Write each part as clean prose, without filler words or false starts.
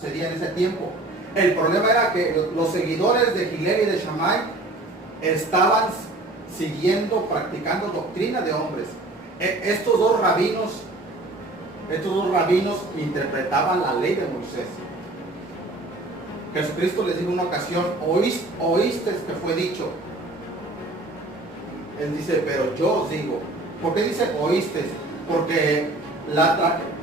sucedía en ese tiempo. El problema era que los seguidores de Hillel y de Shammai estaban siguiendo, practicando doctrina de hombres. Estos dos rabinos interpretaban la ley de Moisés. Jesucristo les dijo en una ocasión: oíste que fue dicho. Él dice: pero yo os digo. ¿Por qué dice oíste? Porque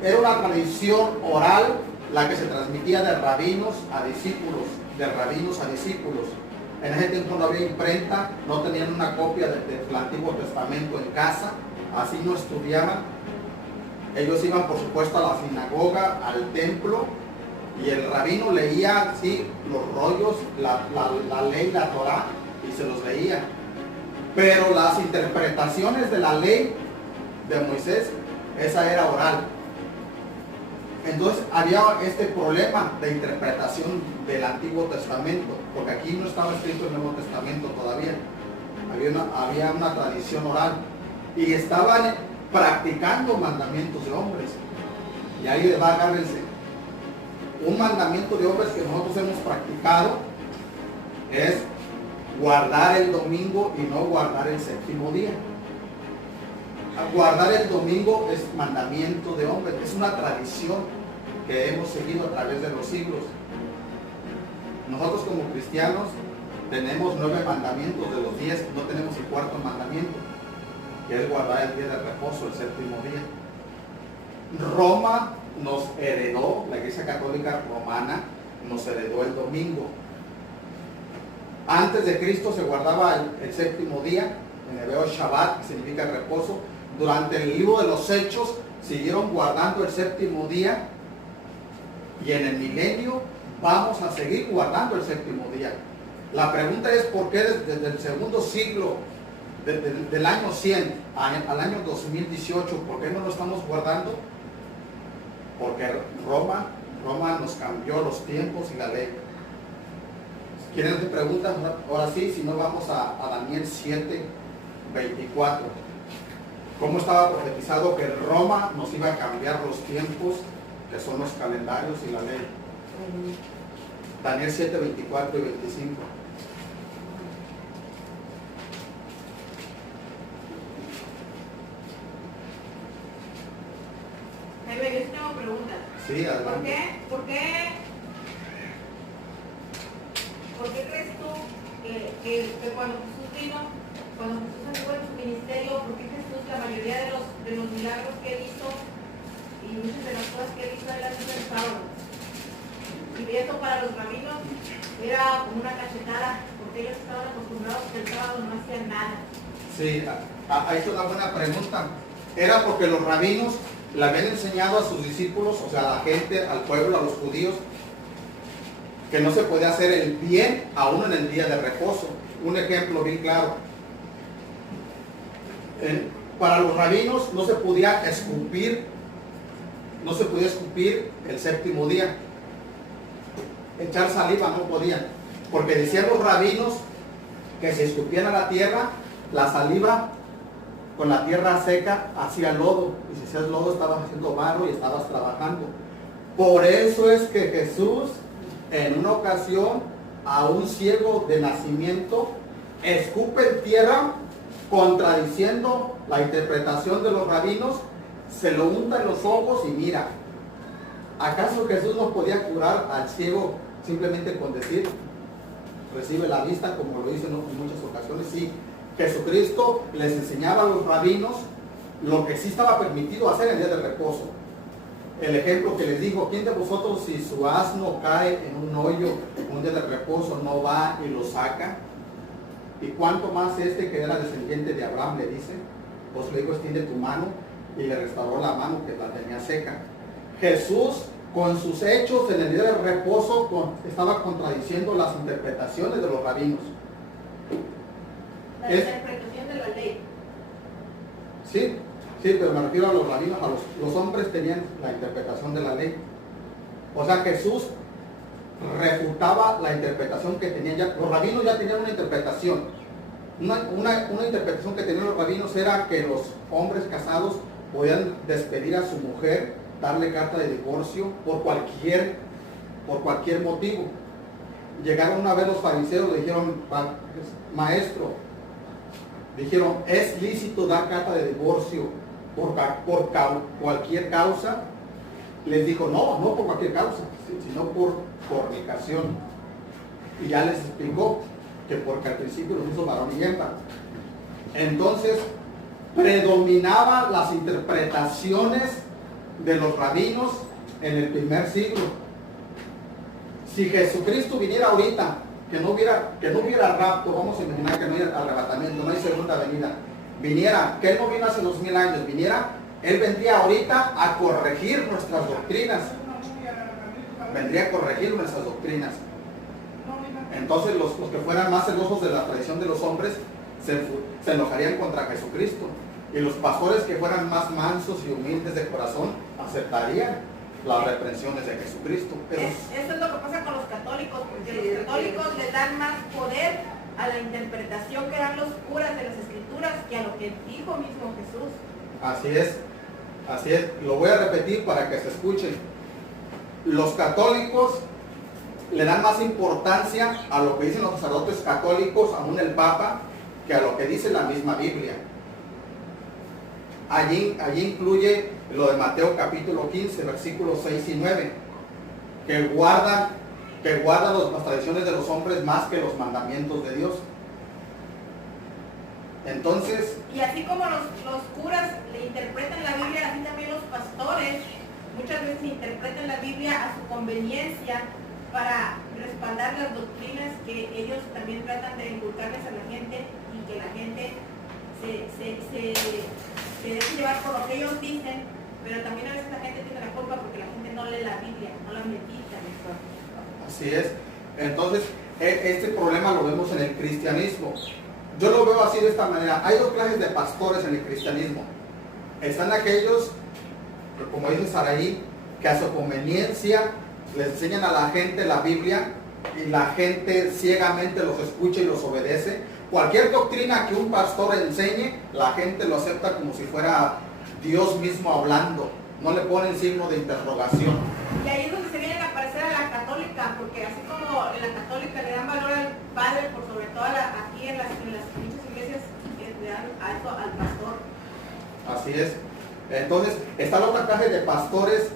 era una tradición oral la que se transmitía de rabinos a discípulos, de rabinos a discípulos. En ese tiempo no había imprenta, no tenían una copia del Antiguo Testamento en casa, así no estudiaban. Ellos iban, por supuesto, a la sinagoga, al templo, y el rabino leía así los rollos, la ley, la Torá, y se los leía. Pero las interpretaciones de la ley de Moisés, esa era oral. Entonces había este problema de interpretación del Antiguo Testamento, porque aquí no estaba escrito el Nuevo Testamento todavía. Había una tradición oral y estaban practicando mandamientos de hombres. Y ahí les va, agárrense. Un mandamiento de hombres que nosotros hemos practicado es guardar el domingo y no guardar el séptimo día. Guardar el domingo es mandamiento de hombres, es una tradición que hemos seguido a través de los siglos. Nosotros como cristianos tenemos 9 mandamientos de los 10, no tenemos el cuarto mandamiento, que es guardar el día de reposo, el séptimo día. Roma nos heredó, la Iglesia Católica Romana nos heredó el domingo. Antes de Cristo se guardaba el séptimo día, en hebreo Shabbat, que significa reposo. Durante el libro de los Hechos siguieron guardando el séptimo día, y en el milenio vamos a seguir guardando el séptimo día. La pregunta es: ¿por qué desde el segundo siglo, del año 100 al año 2018, por qué no lo estamos guardando? Porque Roma nos cambió los tiempos y la ley. Si quieren hacer preguntas, ahora sí, si no vamos a Daniel 7, 24. ¿Cómo estaba profetizado que Roma nos iba a cambiar los tiempos, que son los calendarios y la ley? Daniel 7, 24 y 25. Jaime, yo tengo preguntas. Sí, adelante. ¿Por qué crees tú que cuando Jesús vino, cuando Jesús entró en su ministerio, por qué Jesús, la mayoría de los milagros que él hizo y muchas de las cosas que él hizo, él las hizo en sábado? Y eso para los rabinos era como una cachetada, porque ellos estaban acostumbrados que el sábado no hacían nada. Sí, ahí es una buena pregunta. Era porque los rabinos le habían enseñado a sus discípulos, o sea, a la gente, al pueblo, a los judíos, que no se podía hacer el bien aún en el día de reposo. Un ejemplo bien claro. Para los rabinos no se podía escupir el séptimo día. Echar saliva no podían, porque decían los rabinos que si escupían a la tierra, la saliva con la tierra seca hacía lodo, y si hacías lodo estabas haciendo barro y estabas trabajando. Por eso es que Jesús, en una ocasión, a un ciego de nacimiento escupe en tierra, contradiciendo la interpretación de los rabinos, se lo unta en los ojos y mira. ¿Acaso Jesús no podía curar al ciego simplemente con decir recibe la vista, como lo hizo en muchas ocasiones? Sí, Jesucristo les enseñaba a los rabinos lo que sí estaba permitido hacer en el día de reposo. El ejemplo que les digo: ¿quién de vosotros, si su asno cae en un hoyo en un día de reposo, no va y lo saca? Y cuánto más este, que era descendiente de Abraham, le dice: pues le digo, extiende tu mano, y le restauró la mano que la tenía seca. Jesús, con sus hechos en el día de reposo, estaba contradiciendo las interpretaciones de los rabinos. La interpretación de la ley. Sí, pero me refiero a los rabinos, los hombres tenían la interpretación de la ley. O sea, Jesús refutaba la interpretación que tenían ya. Los rabinos ya tenían una interpretación. Una interpretación que tenían los rabinos era que los hombres casados podían despedir a su mujer, darle carta de divorcio por cualquier por cualquier motivo. Llegaron una vez los fariseos, le dijeron, maestro, dijeron, ¿es lícito dar carta de divorcio por cualquier causa? Les dijo, no por cualquier causa, sino por fornicación. Y ya les explicó que porque al principio los hizo varón y hembra. Entonces, predominaban las interpretaciones de los rabinos en el primer siglo. Si Jesucristo viniera ahorita, que no hubiera rapto, vamos a imaginar que no hay arrebatamiento, no hay segunda venida, viniera, que Él no vino hace 2000 años, Él vendría ahorita a corregir nuestras doctrinas. Vendría a corregir nuestras doctrinas. Entonces los que fueran más celosos de la tradición de los hombres se enojarían contra Jesucristo. Y los pastores que fueran más mansos y humildes de corazón aceptarían las reprensiones de Jesucristo. Eso es lo que pasa con los católicos, porque los católicos le dan más poder a la interpretación que dan los curas de las escrituras que a lo que dijo mismo Jesús. Así es, lo voy a repetir para que se escuche. Los católicos le dan más importancia a lo que dicen los sacerdotes católicos, aún el Papa, que a lo que dice la misma Biblia. Allí incluye lo de Mateo capítulo 15, versículos 6 y 9, que guardan las tradiciones de los hombres más que los mandamientos de Dios. Entonces, y así como los curas le interpretan la Biblia, así también los pastores muchas veces interpretan la Biblia a su conveniencia para respaldar las doctrinas que ellos también tratan de inculcarles a la gente y que la gente se deje llevar por lo que ellos dicen, pero también a veces la gente tiene la culpa porque la gente no lee la Biblia, no la medita. Así es. Entonces, este problema lo vemos en el cristianismo. Yo lo veo así de esta manera. Hay dos clases de pastores en el cristianismo. Están aquellos, como dice Saraí, que a su conveniencia les enseñan a la gente la Biblia y la gente ciegamente los escucha y los obedece. Cualquier doctrina que un pastor enseñe, la gente lo acepta como si fuera Dios mismo hablando. No le ponen signo de interrogación. Y ahí es donde se viene a parecer a la católica, porque así como en la católica le dan valor al padre, por sobre todo aquí en las muchas iglesias le dan alto al pastor. Así es. Entonces, está la otra clase de pastores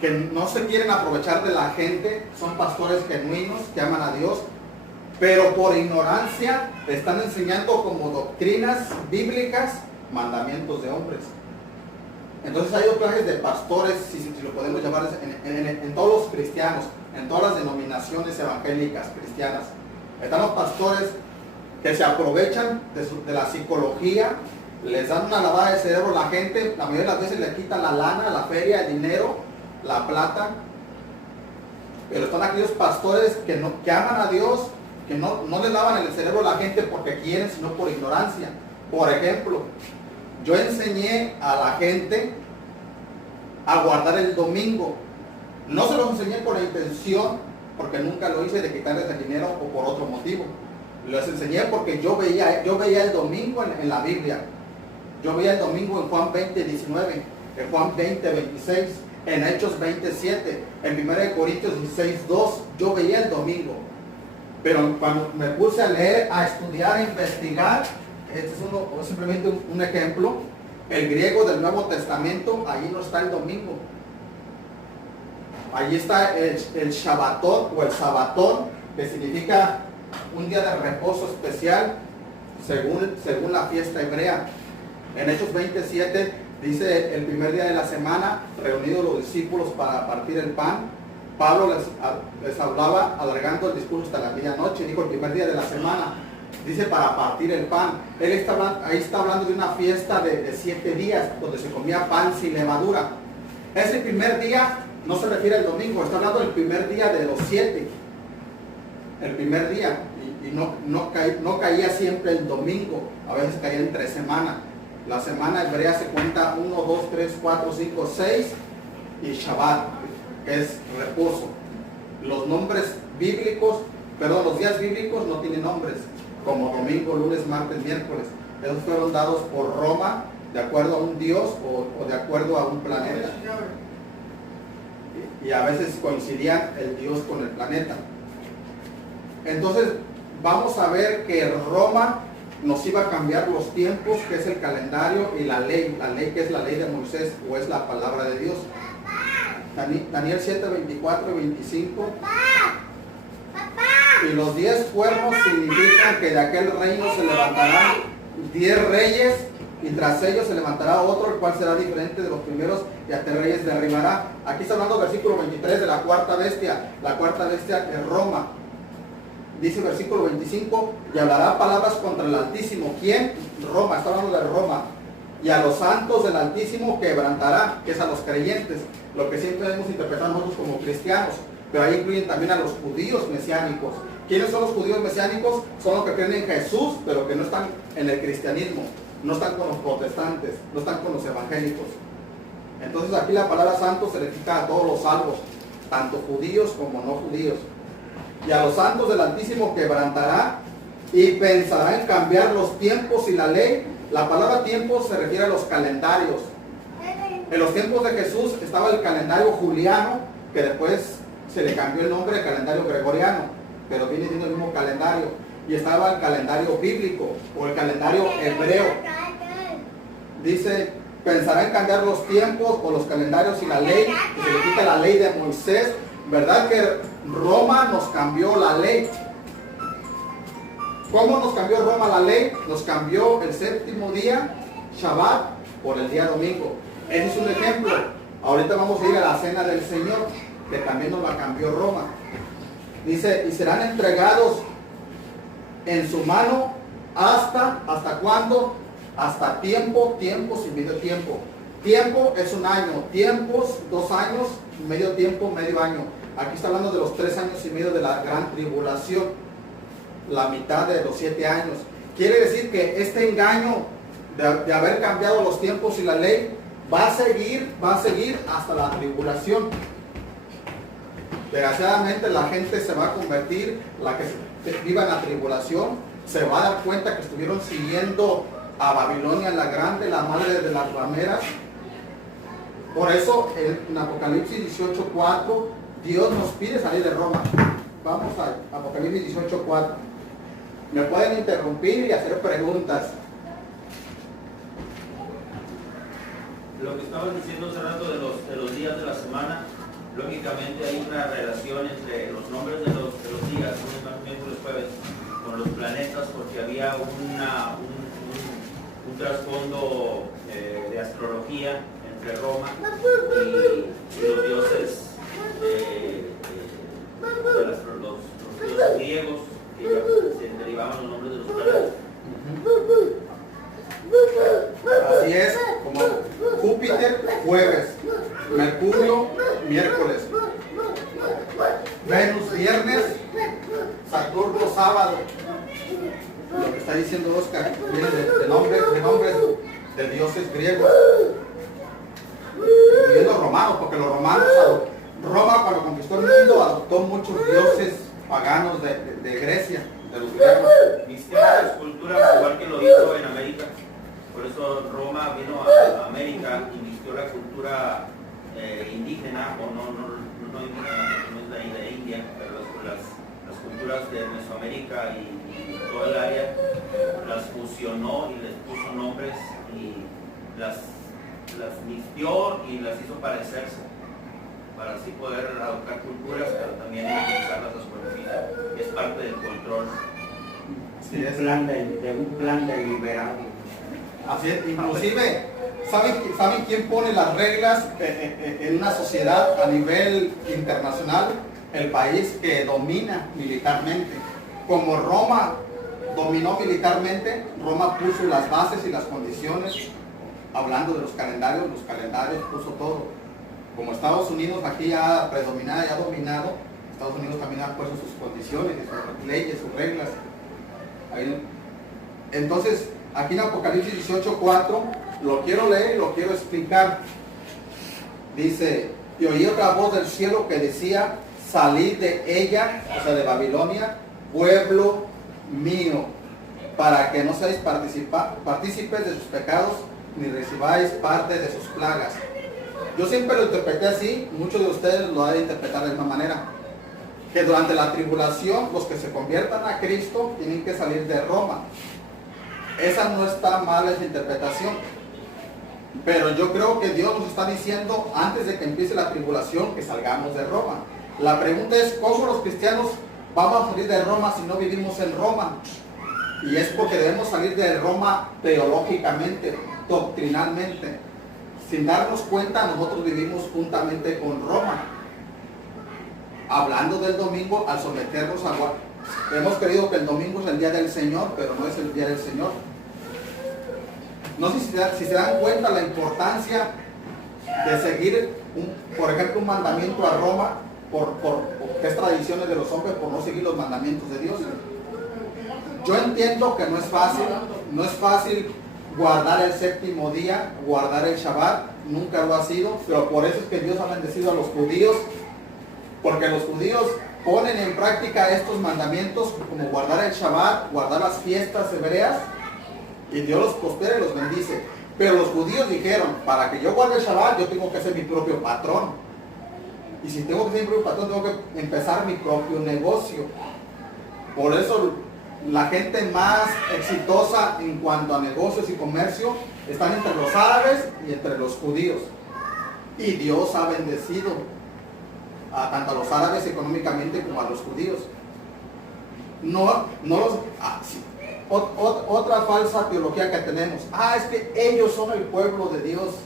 que no se quieren aprovechar de la gente, son pastores genuinos que aman a Dios, pero por ignorancia le están enseñando como doctrinas bíblicas mandamientos de hombres. Entonces hay dos clases de pastores, si lo podemos llamar, en todos los cristianos, en todas las denominaciones evangélicas cristianas. Están los pastores que se aprovechan de la psicología, les dan una lavada de cerebro a la gente, la mayoría de las veces le quitan la lana, la feria, el dinero, la plata. Pero están aquellos pastores que aman a Dios, que no le lavan el cerebro a la gente porque quieren, sino por ignorancia. Por ejemplo, yo enseñé a la gente a guardar el domingo. No se los enseñé con la intención, porque nunca lo hice, de quitarles el dinero o por otro motivo. Les enseñé porque yo veía el domingo en la Biblia. Yo veía el domingo en Juan 20:19, en Juan 20:26, en Hechos 20:7, en 1 Corintios 16:2. Yo veía el domingo. Pero cuando me puse a leer, a estudiar, a investigar, este es simplemente un ejemplo, el griego del Nuevo Testamento, allí no está el domingo. Allí está el Shabbatón o el Sabatón, que significa un día de reposo especial según la fiesta hebrea. En Hechos 27 dice: el primer día de la semana, reunidos los discípulos para partir el pan, Pablo les hablaba alargando el discurso hasta la medianoche. Dijo: el primer día de la semana, dice, para partir el pan. Ahí está hablando de una fiesta de 7 días, donde se comía pan sin levadura. Ese primer día no se refiere al domingo, está hablando del primer día de los 7. El primer día, y no caía siempre el domingo, a veces caía entre semana. La semana hebrea se cuenta 1, 2, 3, 4, 5, 6 y Shabbat, que es reposo. Los días bíblicos no tienen nombres, como domingo, lunes, martes, miércoles. Esos fueron dados por Roma de acuerdo a un dios o de acuerdo a un planeta. y a veces coincidían el Dios con el planeta. Entonces vamos a ver que Roma nos iba a cambiar los tiempos, que es el calendario, y la ley que es la ley de Moisés, o es la palabra de Dios. Daniel 7, 24 y 25. Y los 10 cuernos significan que de aquel reino se levantarán 10 reyes, y tras ellos se levantará otro, el cual será diferente de los primeros, y a 3 reyes derribará. Aquí está hablando versículo 23 de la cuarta bestia. La cuarta bestia es Roma. Dice versículo 25, y hablará palabras contra el Altísimo. ¿Quién? Roma, está hablando de Roma. Y a los santos del Altísimo quebrantará, que es a los creyentes, lo que siempre hemos interpretado nosotros como cristianos, pero ahí incluyen también a los judíos mesiánicos. ¿Quiénes son los judíos mesiánicos? Son los que creen en Jesús, pero que no están en el cristianismo, no están con los protestantes, no están con los evangélicos. Entonces aquí la palabra santo se le aplica a todos los salvos, tanto judíos como no judíos. Y a los santos del Altísimo quebrantará y pensará en cambiar los tiempos y la ley. La palabra tiempo se refiere a los calendarios. En los tiempos de Jesús estaba el calendario juliano, que después se le cambió el nombre de calendario gregoriano, pero viene siendo el mismo calendario. Y estaba el calendario bíblico o el calendario hebreo. Dice, pensará en cambiar los tiempos o los calendarios y la ley, que significa la ley de Moisés. ¿Verdad que Roma nos cambió la ley? ¿Cómo nos cambió Roma la ley? Nos cambió el séptimo día, Shabbat, por el día domingo. Ese es un ejemplo. Ahorita vamos a ir a la cena del Señor, que también nos la cambió Roma. Dice, y serán entregados en su mano ¿hasta cuándo? Hasta tiempos y medio tiempo. Tiempo es un año, tiempos 2 años, medio tiempo, medio año. Aquí está hablando de los 3 años y medio de la gran tribulación, la mitad de los 7 años. Quiere decir que este engaño de haber cambiado los tiempos y la ley va a seguir hasta la tribulación. Desgraciadamente la gente se va a convertir, la que viva en la tribulación, se va a dar cuenta que estuvieron siguiendo a Babilonia la Grande, la madre de las rameras. Por eso en Apocalipsis 18:4 Dios nos pide salir de Roma. Vamos a Apocalipsis 18:4. Me pueden interrumpir y hacer preguntas. Lo que estabas diciendo hace rato de los días de la semana, lógicamente hay una relación entre los nombres de los días, lunes, martes, miércoles, jueves, con los planetas, porque había un trasfondo de astrología entre Roma y los dioses los dioses griegos, que ya se derivaban los nombres de los planetas. Así es, como Júpiter, jueves, Mercurio, miércoles, Venus, viernes, Saturno, sábado. Lo que está diciendo Oscar viene de nombres de dioses griegos, incluyendo romanos, porque los romanos, Roma cuando conquistó el mundo adoptó muchos dioses paganos de Grecia, de los griegos. Vistió la escultura igual que lo hizo en América. Por eso Roma vino a América y vistió la cultura indígena, o no indígena, no es la India, pero las culturas de Mesoamérica y toda el área las fusionó y les puso nombres y las vistió y las hizo parecerse, para así poder adoptar culturas, pero también utilizarlas a su beneficio. Es parte del control. Sí, es un plan deliberado. Así es, inclusive, ¿saben quién pone las reglas en una sociedad a nivel internacional? El país que domina militarmente. Como Roma dominó militarmente, Roma puso las bases y las condiciones, hablando de los calendarios puso todo. Como Estados Unidos aquí ya predominado, ya dominado, Estados Unidos también ha puesto sus condiciones, sus leyes, sus reglas. Entonces, aquí en Apocalipsis 18:4, lo quiero leer y lo quiero explicar. Dice, y oí otra voz del cielo que decía, salid de ella, o sea de Babilonia, pueblo mío, para que no seáis partícipes de sus pecados, ni recibáis parte de sus plagas. Yo siempre lo interpreté así, muchos de ustedes lo han de interpretar de esta manera, que durante la tribulación los que se conviertan a Cristo tienen que salir de Roma. Esa no está mal, esa interpretación, pero yo creo que Dios nos está diciendo antes de que empiece la tribulación que salgamos de Roma. La pregunta es, ¿cómo los cristianos vamos a salir de Roma si no vivimos en Roma? Y es porque debemos salir de Roma teológicamente, doctrinalmente. Sin darnos cuenta, nosotros vivimos juntamente con Roma. Hablando del domingo, al someternos a... Hemos creído que el domingo es el día del Señor, pero no es el día del Señor. No sé si se dan cuenta la importancia de seguir, por ejemplo, un mandamiento a Roma, que es tradiciones de los hombres por no seguir los mandamientos de Dios. Yo entiendo que no es fácil guardar el séptimo día, guardar el Shabbat, nunca lo ha sido, pero por eso es que Dios ha bendecido a los judíos, porque los judíos ponen en práctica estos mandamientos como guardar el Shabbat, guardar las fiestas hebreas, y Dios los prospera y los bendice. Pero los judíos dijeron, para que yo guarde el Shabbat, yo tengo que ser mi propio patrón. Y si tengo que ser mi propio patrón, tengo que empezar mi propio negocio. Por eso la gente más exitosa en cuanto a negocios y comercio están entre los árabes y entre los judíos. Y Dios ha bendecido tanto a los árabes económicamente como a los judíos. Otra falsa teología que tenemos. Es que ellos son el pueblo de Dios.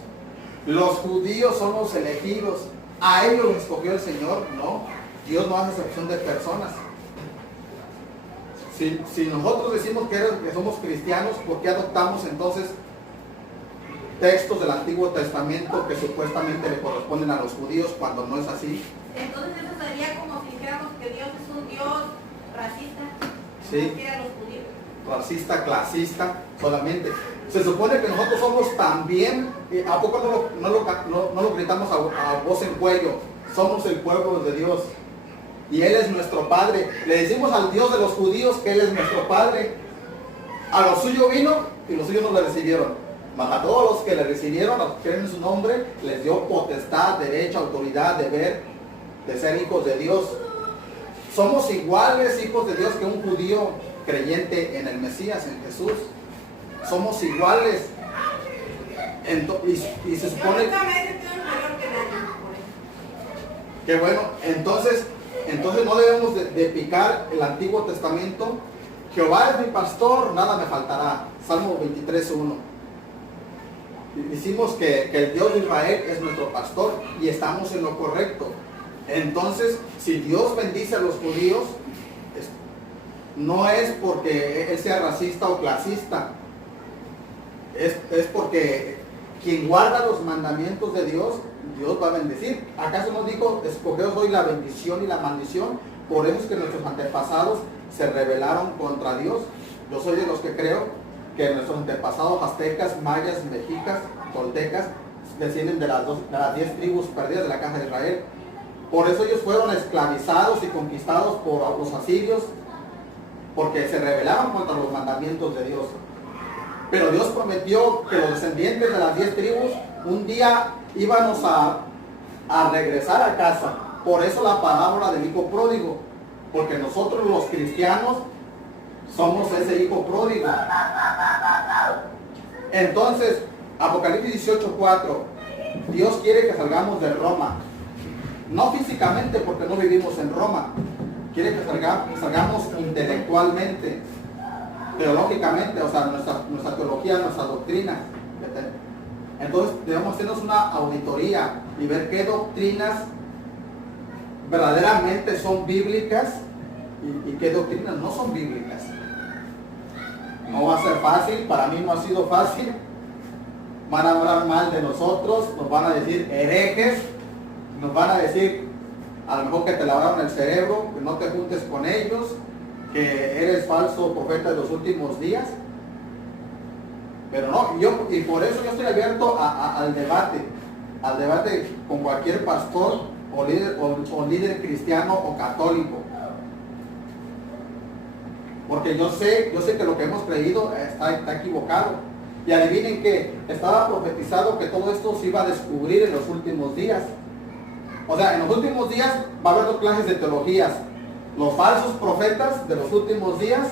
Los judíos son los elegidos. A ellos los escogió el Señor. No, Dios no hace excepción de personas. Si nosotros decimos que somos cristianos, ¿por qué adoptamos entonces textos del Antiguo Testamento que supuestamente le corresponden a los judíos cuando no es así? Entonces eso sería como si dijéramos que Dios es un Dios racista. Sí. Como quiera los judíos. Racista, clasista, solamente. Se supone que nosotros somos también, ¿a poco no lo gritamos a voz en cuello? Somos el pueblo de Dios. Y Él es nuestro Padre. Le decimos al Dios de los judíos que Él es nuestro Padre. A los suyos vino y los suyos no le recibieron. Mas a todos los que le recibieron, a los que creen en su nombre, les dio potestad, derecho, autoridad, deber de ser hijos de Dios. Somos iguales hijos de Dios que un judío creyente en el Mesías, en Jesús. Somos iguales. Y se supone que bueno, entonces no debemos de picar el Antiguo Testamento. Jehová es mi pastor, nada me faltará. Salmo 23:1. Decimos que el Dios de Israel es nuestro pastor y estamos en lo correcto. Entonces, si Dios bendice a los judíos, no es porque Él sea racista o clasista. Es porque quien guarda los mandamientos de Dios, Dios va a bendecir. ¿Acaso nos dijo, escogeos hoy la bendición y la maldición? Por eso es que nuestros antepasados se rebelaron contra Dios. Yo soy de los que creo que nuestros antepasados aztecas, mayas, mexicas, toltecas, descienden de las 10 tribus perdidas de la casa de Israel. Por eso ellos fueron esclavizados y conquistados por los asirios, porque se rebelaron contra los mandamientos de Dios. Pero Dios prometió que los descendientes de las 10 tribus un día íbamos a regresar a casa. Por eso la parábola del hijo pródigo, porque nosotros los cristianos somos ese hijo pródigo. Entonces, Apocalipsis 18:4, Dios quiere que salgamos de Roma. No físicamente, porque no vivimos en Roma. Quiere que salgamos intelectualmente, teológicamente, o sea, nuestra teología, nuestra doctrina. Entonces debemos hacernos una auditoría y ver qué doctrinas verdaderamente son bíblicas y qué doctrinas no son bíblicas. No va a ser fácil, para mí no ha sido fácil. Van a hablar mal de nosotros, nos van a decir herejes, nos van a decir a lo mejor que te lavaron el cerebro, que no te juntes con ellos, que eres falso profeta de los últimos días. Pero no, y por eso yo estoy abierto al debate con cualquier pastor o líder cristiano o católico. Porque yo sé que lo que hemos creído está equivocado. Y adivinen que estaba profetizado que todo esto se iba a descubrir en los últimos días. O sea, en los últimos días va a haber dos clases de teologías. Los falsos profetas de los últimos días,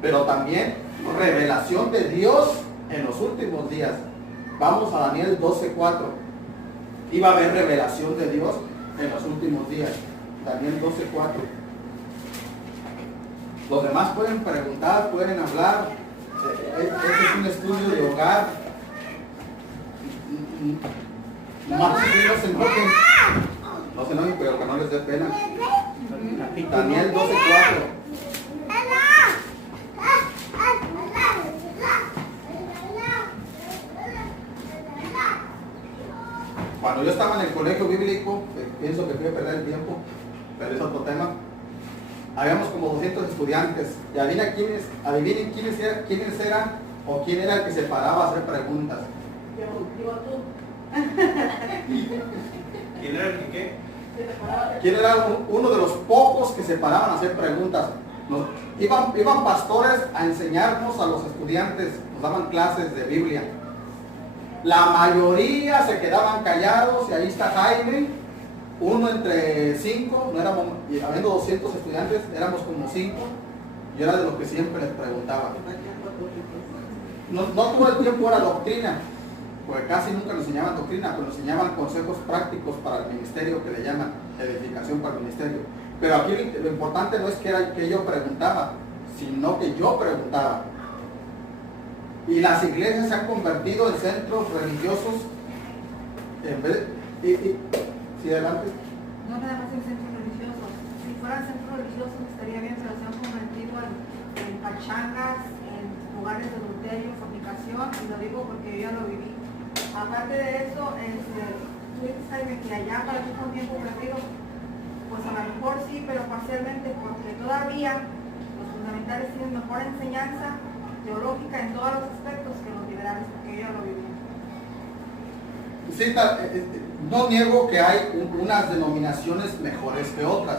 pero también revelación de Dios en los últimos días. Vamos a Daniel 12:4. Iba a haber revelación de Dios en los últimos días. Daniel 12:4. Los demás pueden preguntar, pueden hablar. Este es un estudio de hogar. Más no se enojen. No se enojen, pero que no les dé pena. Daniel 12:4. Cuando yo estaba en el colegio bíblico, pienso que fui a perder el tiempo, pero es otro tema. Habíamos como 200 estudiantes y adivinen quiénes eran o quién era el que se paraba a hacer preguntas. Yo tú. ¿Quién era el que qué? ¿Quién era uno de los pocos que se paraban a hacer preguntas? Iban pastores a enseñarnos a los estudiantes, nos daban clases de Biblia. La mayoría se quedaban callados y ahí está Jaime, uno entre 5, no éramos, y habiendo 200 estudiantes, éramos como 5. Yo era de los que siempre les preguntaba. No todo el tiempo era doctrina, porque casi nunca nos enseñaban doctrina, pero nos enseñaban consejos prácticos para el ministerio, que le llaman edificación para el ministerio. Pero aquí lo importante no es que yo preguntaba, sino que yo preguntaba. Y las iglesias se han convertido en centros religiosos en vez de... ¿Sí, adelante? No nada más en centros religiosos. Si fueran centros religiosos estaría bien, pero se han convertido en pachangas, en lugares de adulterio, fornicación, y lo digo porque yo ya lo viví. Aparte de eso, tú dices, Jaime, que allá para ti fue un tiempo perdido. Pues a lo mejor sí, pero parcialmente, porque todavía los fundamentales tienen mejor enseñanza teológica en todos los aspectos que los liberales, porque yo ya lo viví. Sí, no niego que hay unas denominaciones mejores que otras.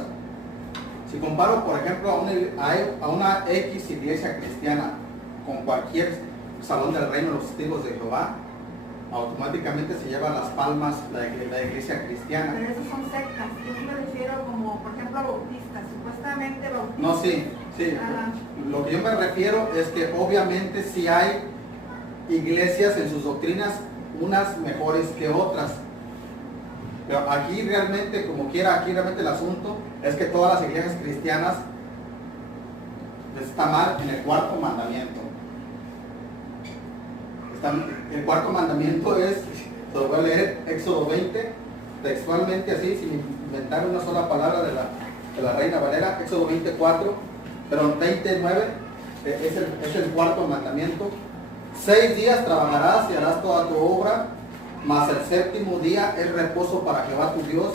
Si comparo, por ejemplo, a una X iglesia cristiana con cualquier salón del reino de los testigos de Jehová, automáticamente se lleva las palmas la iglesia cristiana. Pero esos son sectas. Yo sí me refiero como, por ejemplo, a bautistas. Supuestamente bautistas. No, sí. Lo que yo me refiero es que obviamente sí hay iglesias en sus doctrinas, unas mejores que otras. Pero aquí realmente, como quiera, aquí realmente el asunto es que todas las iglesias cristianas están mal en el cuarto mandamiento. El cuarto mandamiento es, lo voy a leer, Éxodo 20, textualmente así, sin inventar una sola palabra de la Reina Valera, Éxodo 24, pero 29 es el cuarto mandamiento. 6 días trabajarás y harás toda tu obra, mas el séptimo día es reposo para Jehová tu Dios.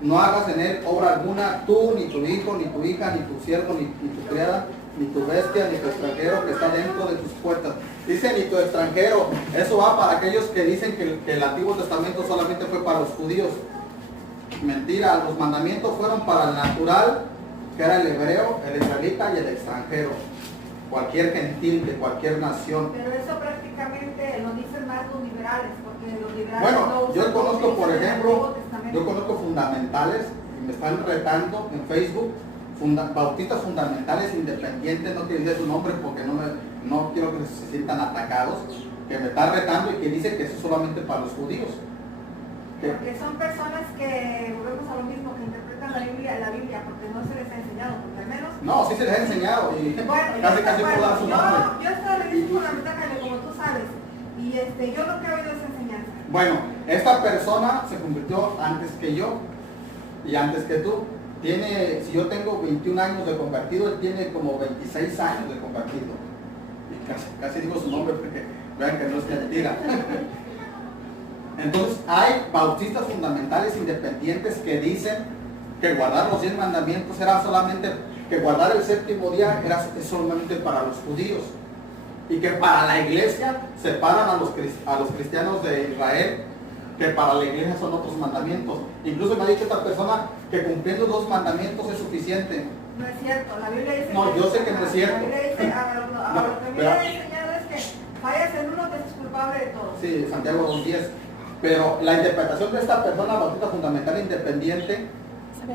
No hagas en él obra alguna, tú, ni tu hijo, ni tu hija, ni tu siervo, ni tu criada, ni tu bestia, ni tu extranjero que está dentro de tus puertas. Dice ni tu extranjero, eso va para aquellos que dicen que el Antiguo Testamento solamente fue para los judíos. Mentira, los mandamientos fueron para el natural, que era el hebreo, el israelita y el extranjero. Cualquier gentil de cualquier nación. Pero eso prácticamente lo dicen más los liberales, porque los liberales bueno, no usan, yo conozco, por ejemplo, yo conozco fundamentales, y me están retando en Facebook, bautistas fundamentales independientes, no quiero decir su nombre porque no quiero que se sientan atacados, que me están retando y que dicen que eso es solamente para los judíos. Porque son personas que, volvemos a lo mismo, que interpretan la Biblia porque no se les ha enseñado, porque al menos... No, sí se les ha enseñado y bueno, casi por dar su nombre. Yo estoy leyendo la ventaja, como tú sabes, y yo no creo en esa enseñanza. Bueno, esta persona se convirtió antes que yo y antes que tú. Si yo tengo 21 años de convertido, él tiene como 26 años de convertido. Y casi digo su nombre porque vean que no es mentira. Entonces hay bautistas fundamentales independientes que dicen que guardar los 10 mandamientos era solamente, que guardar el séptimo día es solamente para los judíos. Y que para la iglesia separan a los cristianos de Israel, que para la iglesia son otros mandamientos. Incluso me ha dicho esta persona que cumpliendo 2 mandamientos es suficiente. No es cierto, la Biblia dice... No, yo sé que no es cierto. La Biblia dice, lo que me ha enseñado es que fallas en uno, te culpable de todo. Sí, Santiago 2:10. Pero la interpretación de esta persona bautista fundamental independiente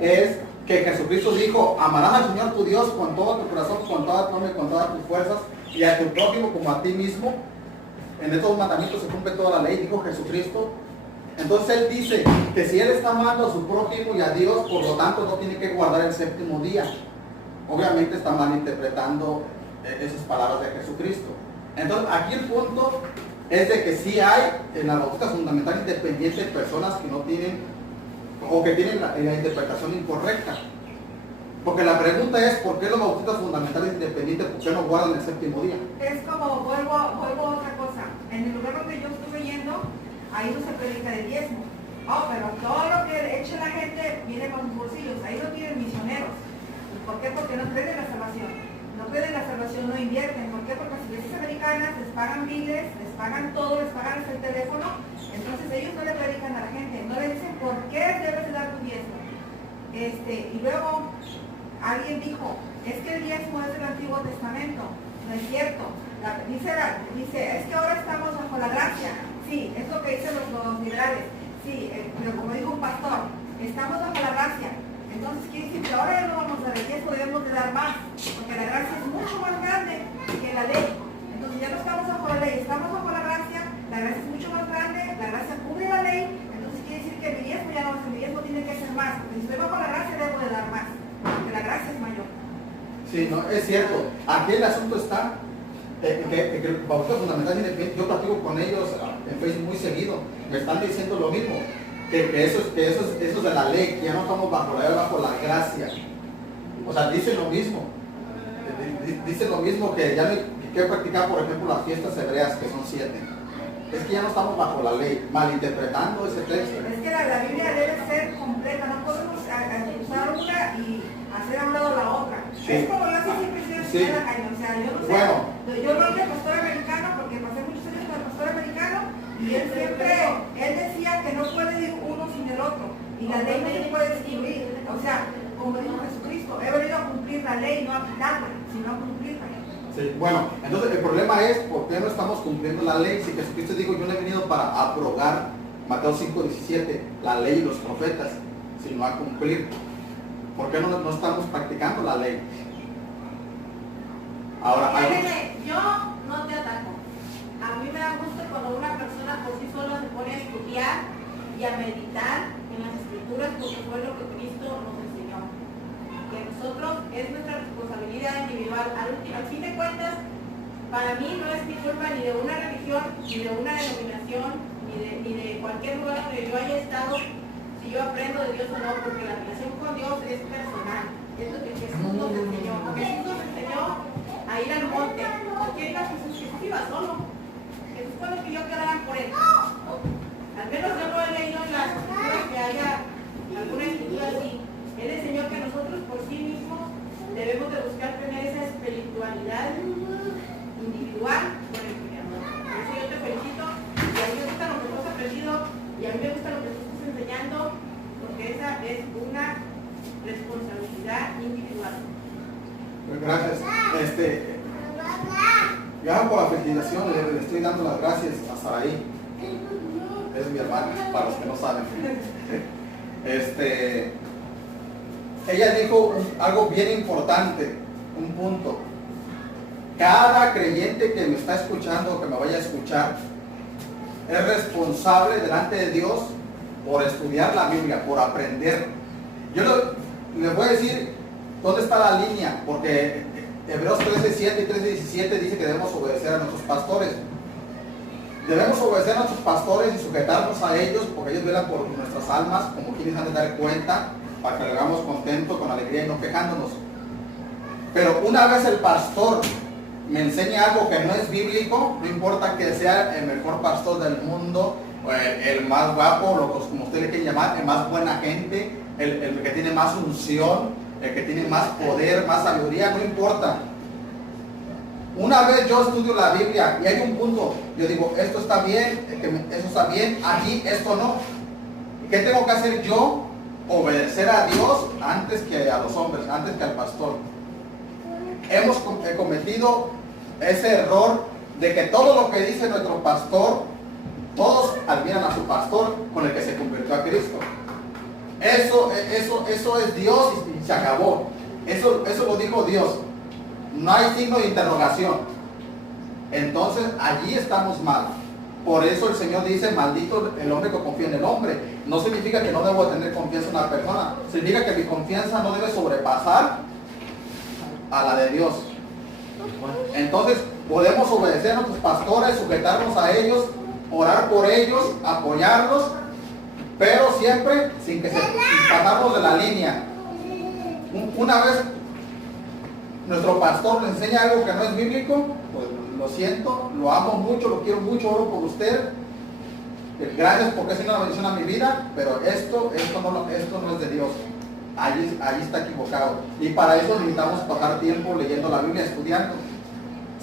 es que Jesucristo dijo, amarás al Señor tu Dios con todo tu corazón, con toda tu alma y con todas tus fuerzas, y a tu prójimo como a ti mismo. En estos mandamientos se cumple toda la ley, dijo Jesucristo. Entonces él dice que si él está amando a su prójimo y a Dios, por lo tanto no tiene que guardar el séptimo día. Obviamente está malinterpretando esas palabras de Jesucristo. Entonces aquí el punto es de que sí hay en la bautista fundamental independiente personas que no tienen o que tienen la interpretación incorrecta. Porque la pregunta es, ¿por qué los bautistas fundamentales independientes, por qué no guardan el séptimo día? Es como, vuelvo a otra cosa. En el lugar donde yo estuve yendo, ahí no se predica de diezmo. Oh, pero todo lo que eche la gente viene con sus bolsillos. Ahí no tienen misioneros. ¿Por qué? Porque no creen en la salvación. No creen en la salvación, no invierten. ¿Por qué? Porque las iglesias americanas les pagan biles, les pagan todo, les pagan hasta el teléfono. Entonces ellos no le predican a la gente. No le dicen por qué debes de dar tu diezmo. Y luego alguien dijo, es que el diezmo es del Antiguo Testamento. No es cierto. Dice, es que ahora estamos bajo la gracia. Sí, es lo que dicen los liberales. Sí, pero como dijo un pastor, estamos bajo la gracia. Entonces quiere decir que ahora ya no vamos a dar el diezmo, debemos de dar más. Porque la gracia es mucho más grande que la ley. Entonces ya no estamos bajo la ley, estamos bajo la gracia es mucho más grande, la gracia cubre la ley. Entonces quiere decir que mi diezmo ya no va a ser, mi diezmo tiene que ser más. Porque si estoy bajo la gracia debo de dar más. Porque la gracia es mayor. Sí, no, es cierto. Aquí el asunto está que el bautista fundamental independiente, yo platico con ellos en Facebook muy seguido, me están diciendo lo mismo, que eso es de la ley, que ya no estamos bajo la ley, bajo la gracia. O sea, dicen lo mismo. Dicen lo mismo que ya no hay que practicar, por ejemplo, las fiestas hebreas, que son 7. Es que ya no estamos bajo la ley, malinterpretando ese texto. Es que la Biblia debe ser completa, no podemos usar una y hacer a un lado la otra. Sí. Es como yo así siempre estoy en la calle, o sea, yo no sé, bueno, yo no soy pastor americano porque pasé muchos años con el pastor americano y él decía que no puede ir uno sin el otro y la ley no se puede excluir. O sea, como dijo Jesucristo, he venido a cumplir la ley, no a quitarla, sino a cumplirla. Sí, bueno, entonces el problema es por qué no estamos cumpliendo la ley. Si Jesucristo dijo, yo no he venido para abrogar, Mateo 5:17, la ley y los profetas, sino a cumplir. ¿Por qué no estamos practicando la ley? Ahora, yo no te ataco. A mí me da gusto cuando una persona por sí sola se pone a estudiar y a meditar en las escrituras, porque fue lo que Cristo nos enseñó. Que nosotros es nuestra responsabilidad individual. Al fin de cuentas, para mí no es mi culpa ni de una religión, ni de una denominación, ni de cualquier lugar donde yo haya estado, si yo aprendo de Dios o no, porque la relación con Dios es personal. Es lo que Jesús nos enseñó. Jesús nos enseñó a ir al monte. ¿Por qué iba Jesús? Jesús iba solo. Jesús cuando pidió que oraran por él. Al menos yo no he leído en las escrituras que haya alguna escritura así. Él enseñó que nosotros por sí mismos debemos de buscar tener esa espiritualidad individual con el Creador. Por eso yo te felicito y a mí me gusta lo que tú has aprendido y a mí me gusta lo que tú estás enseñando, porque esa es una responsabilidad individual. Gracias. Gracias por la felicitación, le estoy dando las gracias a Saraí. Es mi hermana, para los que no saben. Ella dijo algo bien importante, un punto. Cada creyente que me está escuchando o que me vaya a escuchar es responsable delante de Dios por estudiar la Biblia, por aprender. Yo les voy a decir dónde está la línea, porque Hebreos 13:7 y 13:17 dice que debemos obedecer a nuestros pastores. Debemos obedecer a nuestros pastores y sujetarnos a ellos, porque ellos velan por nuestras almas, como quienes han de dar cuenta, para que lo hagamos contento, con alegría y no quejándonos. Pero una vez el pastor me enseña algo que no es bíblico, no importa que sea el mejor pastor del mundo, el más guapo, como usted le quiere llamar, el más buena gente, el que tiene más unción, el que tiene más poder, más sabiduría, no importa. Una vez yo estudio la Biblia y hay un punto, yo digo, esto está bien, eso está bien, aquí esto no. ¿Qué tengo que hacer yo? Obedecer a Dios antes que a los hombres, antes que al pastor. Hemos cometido ese error de que todo lo que dice nuestro pastor, todos admiran a su pastor con el que se convirtió a Cristo. Eso es Dios y se acabó. Eso lo dijo Dios. No hay signo de interrogación. Entonces allí estamos mal. Por eso el Señor dice, maldito el hombre que confía en el hombre. No significa que no debo tener confianza en una persona. Significa que mi confianza no debe sobrepasar a la de Dios. Entonces podemos obedecer a nuestros pastores, sujetarnos a ellos, orar por ellos, apoyarlos, pero siempre sin pasarnos de la línea. Una vez nuestro pastor nos enseña algo que no es bíblico, pues lo siento, lo amo mucho, lo quiero mucho, oro por usted. Gracias porque ha sido una bendición a mi vida, pero esto no es de Dios. Allí está equivocado. Y para eso necesitamos pasar tiempo leyendo la Biblia, estudiando.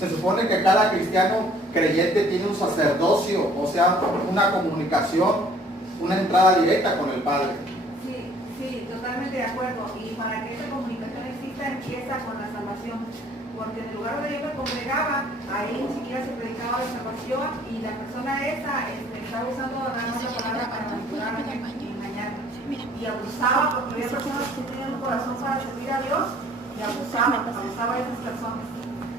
Se supone que cada cristiano creyente tiene un sacerdocio, o sea, una comunicación, una entrada directa con el Padre. Sí, totalmente de acuerdo. Y para que esa comunicación exista, empieza con la salvación. Porque en el lugar donde yo me congregaba, ahí ni siquiera se predicaba la salvación y la persona esa estaba usando nada más la palabra para manipular y engañar. Y abusaba, porque había personas que tenían un corazón para servir a Dios y abusaba de esas personas.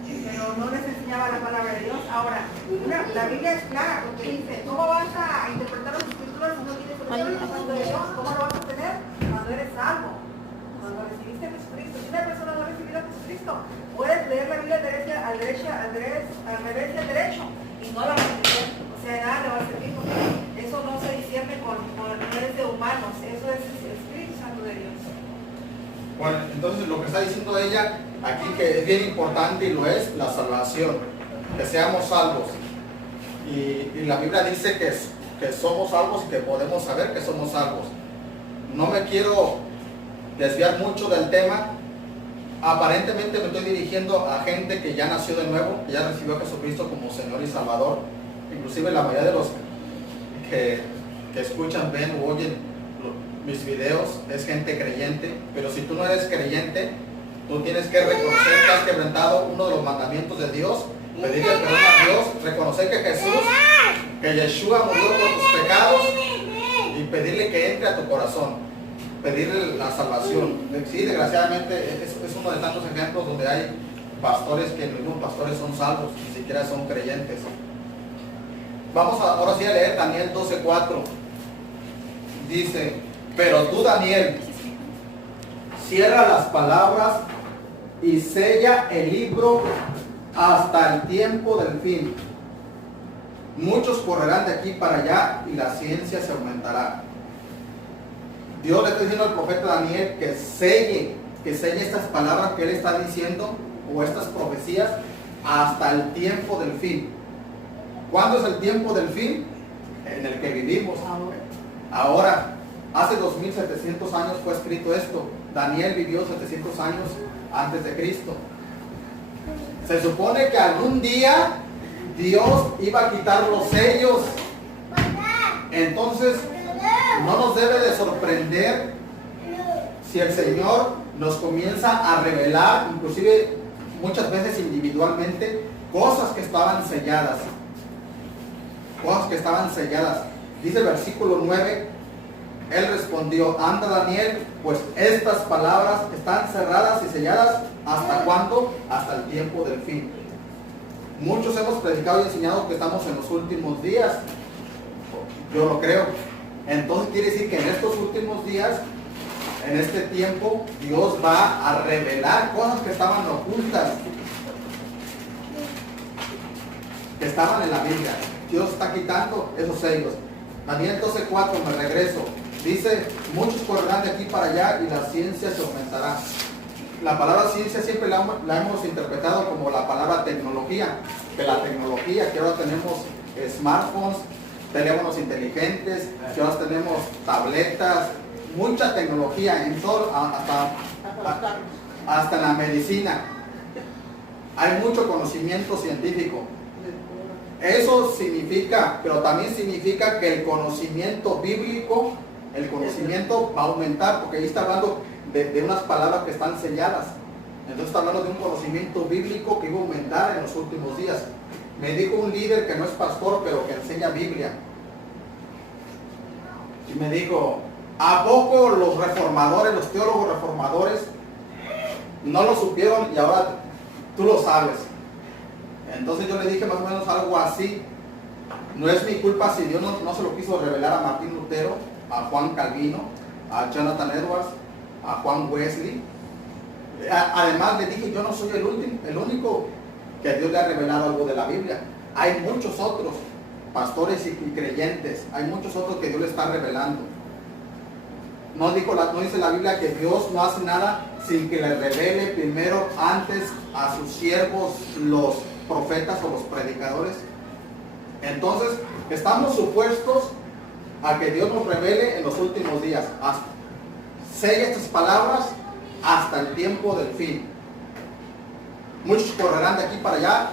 Pero no les enseñaba la palabra de Dios. Ahora, la Biblia es clara porque dice, ¿cómo vas a interpretar las escrituras si no tienes el Espíritu de Dios? ¿Cómo lo vas a tener? Cuando eres salvo, cuando recibiste a Jesucristo. Si una persona no ha recibido a Jesucristo, puedes leer la Biblia al revés y al derecho y no la vas a entender. O sea, nada le va a servir porque eso no se discierne con redes de humanos. Eso es el Espíritu Santo de Dios. Bueno, entonces lo que está diciendo ella aquí, que es bien importante y lo es, la salvación, que seamos salvos. Y la Biblia dice que somos salvos y que podemos saber que somos salvos. No me quiero desviar mucho del tema. Aparentemente me estoy dirigiendo a gente que ya nació de nuevo, que ya recibió a Jesucristo como Señor y Salvador. Inclusive la mayoría de los que escuchan, ven o oyen mis videos es gente creyente. Pero si tú no eres creyente, tú tienes que reconocer que has quebrantado uno de los mandamientos de Dios, pedirle perdón a Dios, reconocer que Yeshua murió por tus pecados y pedirle que entre a tu corazón, pedirle la salvación. Sí, desgraciadamente es uno de tantos ejemplos donde hay pastores que ningún pastores son salvos, ni siquiera son creyentes. Vamos ahora sí a leer Daniel 12:4. Dice, pero tú, Daniel, cierra las palabras y sella el libro hasta el tiempo del fin. Muchos correrán de aquí para allá y la ciencia se aumentará. Dios le está diciendo al profeta Daniel que selle estas palabras que él está diciendo o estas profecías hasta el tiempo del fin. ¿Cuándo es el tiempo del fin? En el que vivimos. Ahora, hace 2700 años fue escrito esto. Daniel vivió 700 años antes de Cristo. Se supone que algún día Dios iba a quitar los sellos. Entonces, no nos debe de sorprender si el Señor nos comienza a revelar, inclusive muchas veces individualmente, cosas que estaban selladas. Cosas que estaban selladas. Dice el versículo 9, él respondió, anda Daniel, pues estas palabras están cerradas y selladas. ¿Hasta cuándo? Hasta el tiempo del fin. Muchos hemos predicado y enseñado que estamos en los últimos días. Yo lo creo. Entonces quiere decir que en estos últimos días, en este tiempo, Dios va a revelar cosas que estaban ocultas, que estaban en la Biblia. Dios está quitando esos sellos. Daniel 12:4, me regreso. Dice, muchos correrán de aquí para allá y la ciencia se aumentará. La palabra ciencia siempre la hemos interpretado como la palabra tecnología. Que la tecnología, que ahora tenemos smartphones, teléfonos inteligentes, que ahora tenemos tabletas, mucha tecnología en todo, hasta en la medicina. Hay mucho conocimiento científico. Eso significa, pero también significa que el conocimiento bíblico, el conocimiento va a aumentar, porque ahí está hablando de unas palabras que están selladas. Entonces está hablando de un conocimiento bíblico que iba a aumentar en los últimos días. Me dijo un líder que no es pastor, pero que enseña Biblia. Y me dijo, ¿a poco los reformadores, los teólogos reformadores, no lo supieron y ahora tú lo sabes? Entonces yo le dije más o menos algo así. No es mi culpa si Dios no se lo quiso revelar a Martín Lutero, a Juan Calvino, a Jonathan Edwards, a Juan Wesley. Además le dije, yo no soy el único que Dios le ha revelado algo de la Biblia. Hay muchos otros pastores y creyentes, hay muchos otros que Dios le está revelando. No dice la Biblia que Dios no hace nada sin que le revele primero antes a sus siervos, los profetas o los predicadores. Entonces, estamos supuestos a que Dios nos revele en los últimos días. Sella estas palabras hasta el tiempo del fin. Muchos correrán de aquí para allá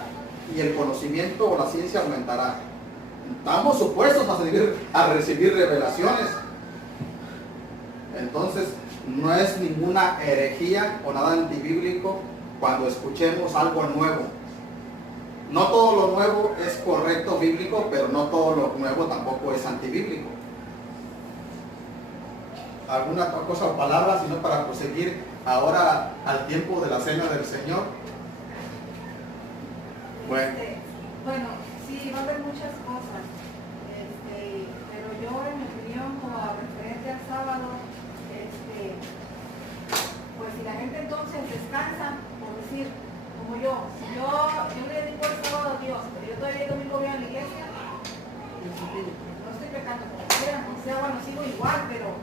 y el conocimiento o la ciencia aumentará. Estamos supuestos a recibir revelaciones. Entonces, no es ninguna herejía o nada antibíblico cuando escuchemos algo nuevo. No todo lo nuevo es correcto bíblico, pero no todo lo nuevo tampoco es antibíblico. ¿Alguna cosa o palabra, sino para proseguir ahora al tiempo de la cena del Señor? Bueno, sí, va a haber muchas cosas, pero yo en mi opinión, como referente al sábado, pues si la gente entonces descansa, por decir, como yo, si yo le dedico el sábado a Dios, pero yo todavía el domingo voy a la iglesia, no estoy pecando como quiera, o sea, bueno, sigo igual, pero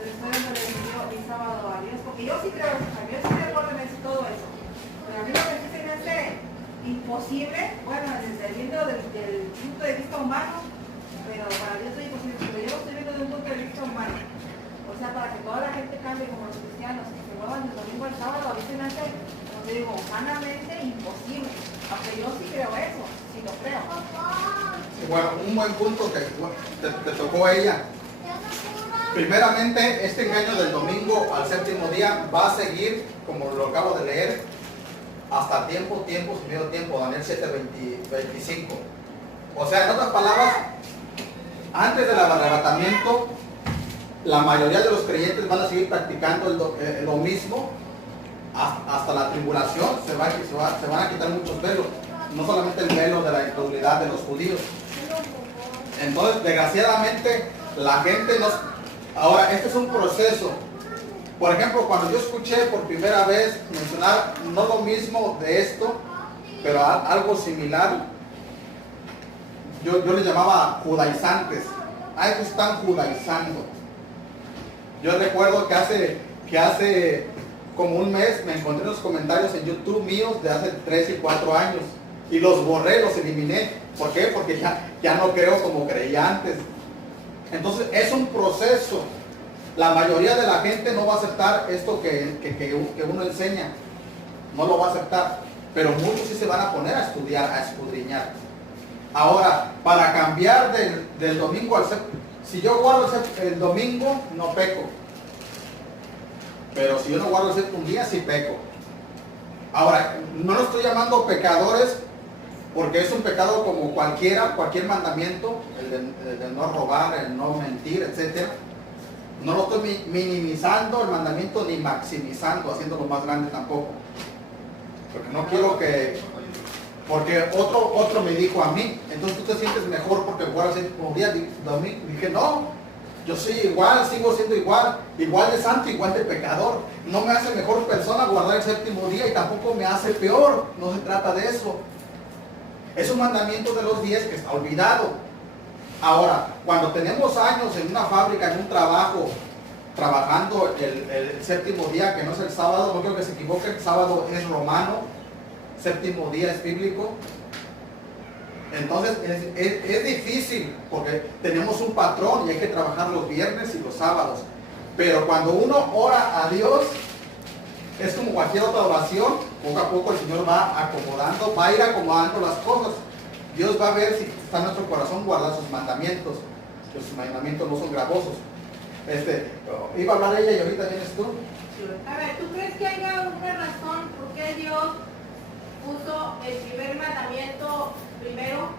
estoy dándole mi sábado a Dios, porque yo sí creo, yo sí creo en todo eso, pero a mí lo que sí se me hace imposible, bueno, viendo del punto de vista humano, pero para Dios es imposible, pero yo lo estoy viendo desde un punto de vista humano. O sea, para que toda la gente cambie como los cristianos, que se muevan del domingo al sábado, a veces me hace, como te digo, humanamente imposible. Aunque yo sí creo eso, sí lo creo. Bueno, un buen punto que te tocó ella. Primeramente, este engaño del domingo al séptimo día va a seguir, como lo acabo de leer, hasta tiempos y medio tiempo, Daniel 7:25. O sea, en otras palabras, antes del arrebatamiento, la mayoría de los creyentes van a seguir practicando lo mismo hasta la tribulación. Se van a quitar muchos velos, no solamente el velo de la incredulidad de los judíos. Entonces, desgraciadamente, la gente Ahora, este es un proceso. Por ejemplo, cuando yo escuché por primera vez mencionar no lo mismo de esto, pero algo similar, yo le llamaba judaizantes. Ellos están judaizando. Yo recuerdo que hace como un mes me encontré unos comentarios en YouTube míos de hace 3 y 4 años y los borré, los eliminé. ¿Por qué? Porque ya no creo como creía antes. Entonces es un proceso. La mayoría de la gente no va a aceptar esto que uno enseña. No lo va a aceptar. Pero muchos sí se van a poner a estudiar, a escudriñar. Ahora, para cambiar del domingo al séptimo, si yo guardo el domingo, no peco. Pero si yo no guardo el séptimo día, sí peco. Ahora, no lo estoy llamando pecadores, porque es un pecado como cualquier mandamiento, el de no robar, el no mentir, etc. No lo estoy minimizando el mandamiento ni maximizando, haciéndolo más grande tampoco. Porque no quiero porque otro me dijo a mí, entonces tú te sientes mejor porque guardas el séptimo día. Dije, no, yo soy igual, sigo siendo igual de santo, igual de pecador. No me hace mejor persona guardar el séptimo día y tampoco me hace peor. No se trata de eso. Es un mandamiento de los 10 que está olvidado. Ahora, cuando tenemos años en una fábrica, en un trabajo, trabajando el séptimo día, que no es el sábado, no quiero que se equivoque, el sábado es romano, séptimo día es bíblico. Entonces es difícil porque tenemos un patrón y hay que trabajar los viernes y los sábados. Pero cuando uno ora a Dios, es como cualquier otra oración, poco a poco el Señor va a ir acomodando las cosas. Dios va a ver si está en nuestro corazón guardar sus mandamientos. Sus mandamientos no son gravosos. Iba a hablar ella y ahorita vienes tú. A ver, ¿tú crees que haya una razón por qué Dios puso el primer mandamiento primero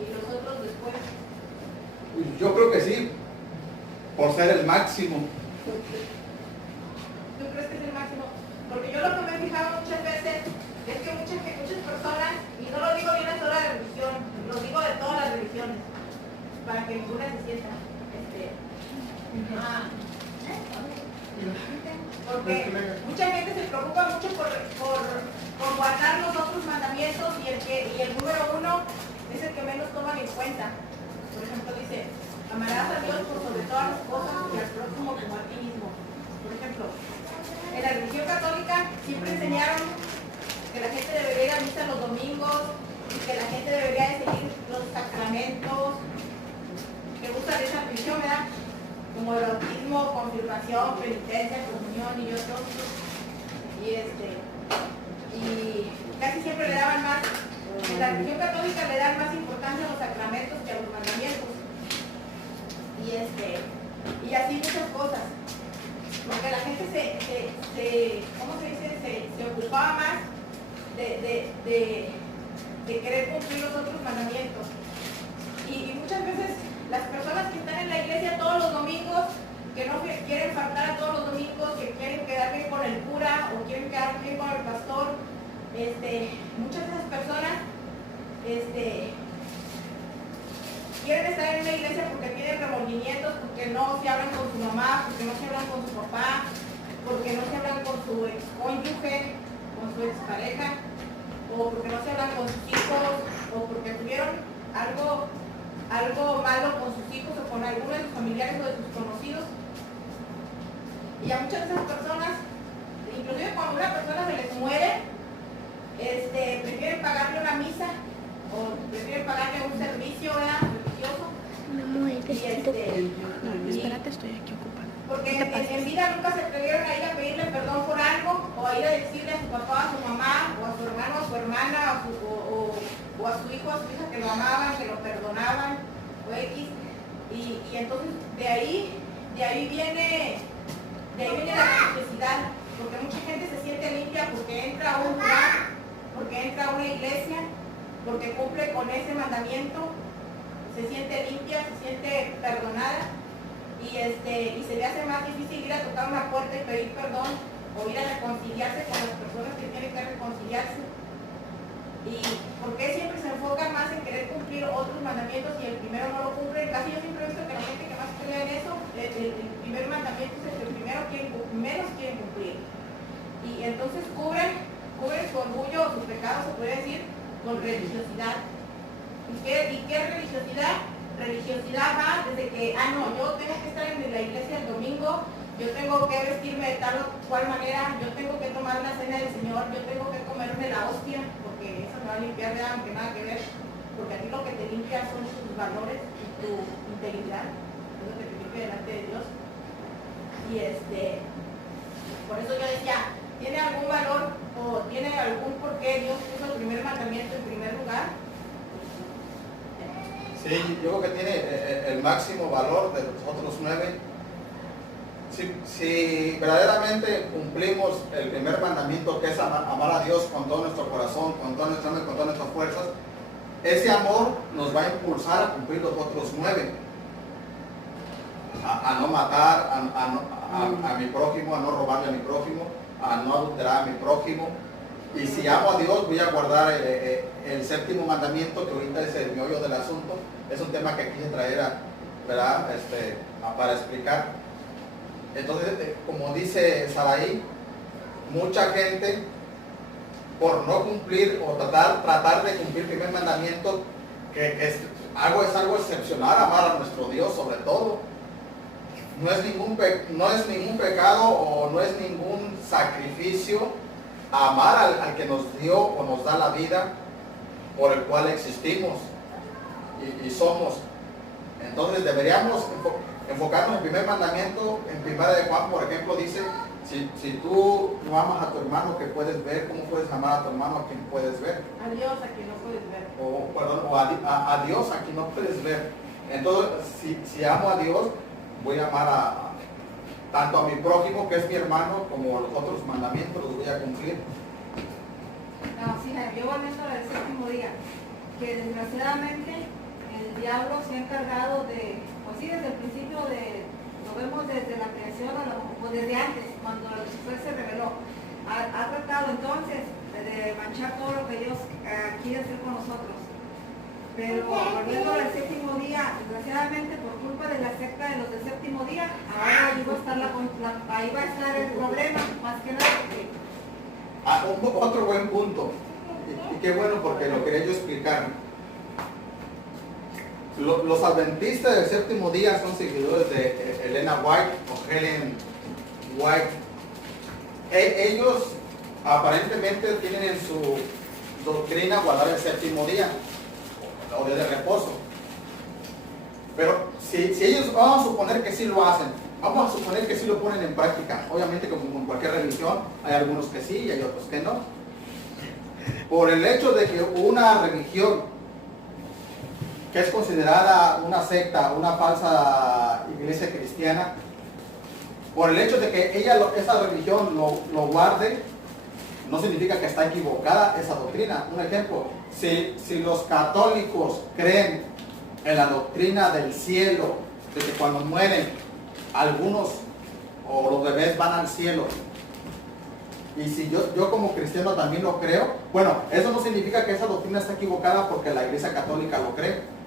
y los otros después. Yo creo que sí, por ser el máximo. ¿Tú crees que es el máximo? Porque yo lo que me he fijado muchas veces es que muchas personas, y no lo digo de una sola religión, lo digo de todas las religiones, para que ninguna se sienta. Porque mucha gente se preocupa mucho por guardar los otros mandamientos y el número uno es el que menos toman en cuenta. Por ejemplo, dice, amarás a Dios por sobre todas las cosas y al prójimo como a ti mismo. Por ejemplo, en la religión católica siempre enseñaron que la gente debería ir a misa los domingos y que la gente debería de seguir los sacramentos que usan esa religión, ¿verdad? Como el bautismo, confirmación, penitencia, comunión y otros. Y casi siempre le daban más, en la religión católica le dan más importancia a los sacramentos que a los mandamientos. Y así muchas cosas. Porque la gente se ocupaba más de querer cumplir los otros mandamientos. Y muchas veces las personas que están en la iglesia todos los domingos, que no quieren faltar a todos los domingos, que quieren quedar bien con el cura o quieren quedar bien con el pastor, muchas de esas personas quieren estar en la iglesia porque tienen remordimientos, porque no se hablan con su mamá, porque no se hablan con su papá, porque no se hablan con su ex cónyuge, con su expareja, o porque no se hablan con sus hijos, o porque tuvieron algo malo con sus hijos o con alguno de sus familiares o de sus conocidos. Y a muchas de esas personas, inclusive cuando una persona se les muere, prefieren pagarle una misa o prefieren pagarle un servicio religioso. Espérate, estoy aquí ocupada. Porque en vida nunca se atrevieron a ir a pedirle perdón por algo, o a ir a decirle a su papá, a su mamá, o a su hermano, a su hermana, o a su hijo, a su hija que lo amaban, que lo perdonaban, o X. Y entonces de ahí viene la religiosidad, porque mucha gente se siente limpia porque entra a un lugar, porque entra a una iglesia, porque cumple con ese mandamiento, se siente limpia, se siente perdonada. Y se le hace más difícil ir a tocar una puerta y pedir perdón o ir a reconciliarse con las personas que tienen que reconciliarse. Y porque siempre se enfocan más en querer cumplir otros mandamientos y el primero no lo cumplen. Casi yo siempre he visto que la gente que más pelea en eso, el primer mandamiento es el que menos quieren cumplir. Y entonces cubren su orgullo o su pecado, se puede decir, con religiosidad. ¿Y qué es religiosidad? Religiosidad va desde que, no, yo tengo que estar en la iglesia el domingo, yo tengo que vestirme de tal o cual manera, yo tengo que tomar la cena del Señor, yo tengo que comerme la hostia, porque eso me va a limpiar de aunque nada que ver, porque a ti lo que te limpia son tus valores y tu integridad, es lo que te limpia delante de Dios. Y por eso yo decía, ¿tiene algún valor o tiene algún porqué Dios puso el primer mandamiento en primer lugar? Sí, yo creo que tiene el máximo valor de los otros 9. Si verdaderamente cumplimos el primer mandamiento, que es amar a Dios con todo nuestro corazón, con toda nuestra alma, con todas nuestras fuerzas, ese amor nos va a impulsar a cumplir los otros 9. A no matar a mi prójimo, a no robarle a mi prójimo, a no adulterar a mi prójimo. Y si amo a Dios, voy a guardar el séptimo mandamiento, que ahorita es el meollo del asunto. Es un tema que quise traer para explicar. Entonces, como dice Saraí, mucha gente, por no cumplir o tratar de cumplir el primer mandamiento, que es algo excepcional, amar a nuestro Dios sobre todo. No es ningún pecado o no es ningún sacrificio amar al que nos dio o nos da la vida, por el cual existimos y somos. Entonces deberíamos enfocarnos en el primer mandamiento. En 1 de Juan, por ejemplo, dice, si tú no amas a tu hermano que puedes ver, ¿cómo puedes amar a tu hermano a quien puedes ver? A Dios a quien no puedes ver. O a Dios a quien no puedes ver. Entonces, si amo a Dios, voy a amar tanto a mi prójimo, que es mi hermano, como los otros mandamientos los voy a cumplir. yo volviendo al séptimo día, que desgraciadamente el diablo se ha encargado de, pues sí, desde el principio lo vemos desde la creación o desde antes, cuando Lucifer se reveló, ha tratado entonces de manchar todo lo que Dios quiere hacer con nosotros. Pero volviendo al séptimo día, desgraciadamente por culpa de la secta de los del séptimo día, ahora ahí va a estar el problema, más que nada porque... Otro buen punto, y qué bueno porque lo quería yo explicar. Los adventistas del séptimo día son seguidores de Elena White o Helen White. Ellos aparentemente tienen en su doctrina guardar el séptimo día o día de reposo. Pero si ellos, vamos a suponer que sí lo hacen, vamos a suponer que sí lo ponen en práctica. Obviamente, como en cualquier religión, hay algunos que sí y hay otros que no. Por el hecho de que una religión que es considerada una secta, una falsa iglesia cristiana, por el hecho de que esa religión lo guarde, no significa que está equivocada esa doctrina. Un ejemplo, si los católicos creen en la doctrina del cielo, de que cuando mueren algunos o los bebés van al cielo, y si yo como cristiano también lo creo, bueno, eso no significa que esa doctrina está equivocada porque la iglesia católica lo cree,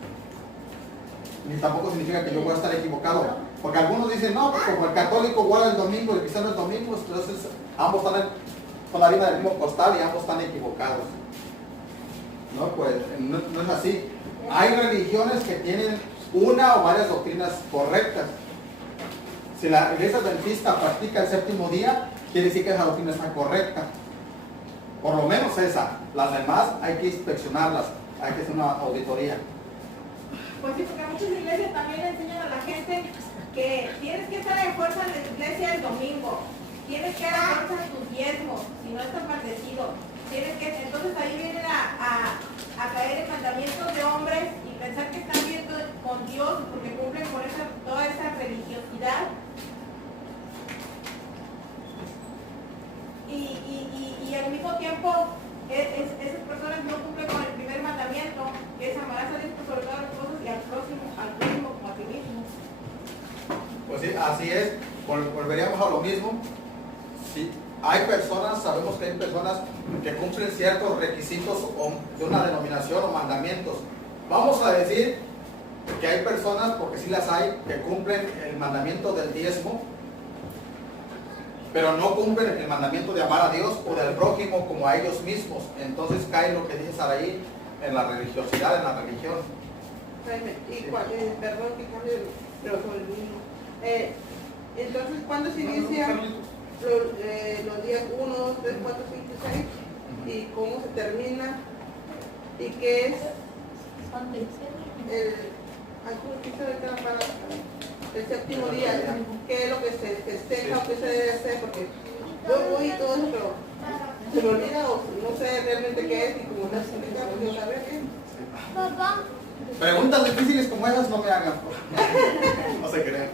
ni tampoco significa que yo voy a estar equivocado, porque algunos dicen, no, pues como el católico guarda el domingo, el cristiano el domingo, entonces ambos están con la harina del mismo costal y ambos están equivocados. No, pues no es así. Hay religiones que tienen una o varias doctrinas correctas. Si la iglesia adventista practica el séptimo día, quiere decir que esa doctrina está correcta. Por lo menos esa. Las demás hay que inspeccionarlas, hay que hacer una auditoría. Pues sí, porque muchas iglesias también le enseñan a la gente que tienes que estar en fuerza en la iglesia el domingo, tienes que dar fuerza en tus diezmos, si no estás maldecido. Entonces ahí vienen a caer en mandamientos de hombres y pensar que están bien con Dios porque cumplen con toda esa religiosidad. Y al mismo tiempo esas personas no cumplen con el primer mandamiento, que es amarás a Dios por sobre todas las cosas y al prójimo como a ti mismo. Pues sí, así es. Volveríamos a lo mismo. Sí, hay personas, sabemos que hay personas que cumplen ciertos requisitos de una denominación o mandamientos. Vamos a decir que hay personas, porque sí las hay, que cumplen el mandamiento del diezmo, pero no cumplen el mandamiento de amar a Dios o del prójimo como a ellos mismos. Entonces cae lo que dice Saraí en la religiosidad, en la religión. Perdón que cambie, pero sobre el mismo. Entonces, ¿cuándo se inicia los días 1, 2, 3, 4, 5, 6? ¿Y cómo se termina? ¿Y qué es el séptimo día? ¿Qué es lo que se festeja o qué se debe hacer? Porque yo voy y todo eso, pero se me olvida o no sé realmente qué es y como no se explica, pues yo saber qué. Preguntas difíciles como esas no me hagan. No se crean.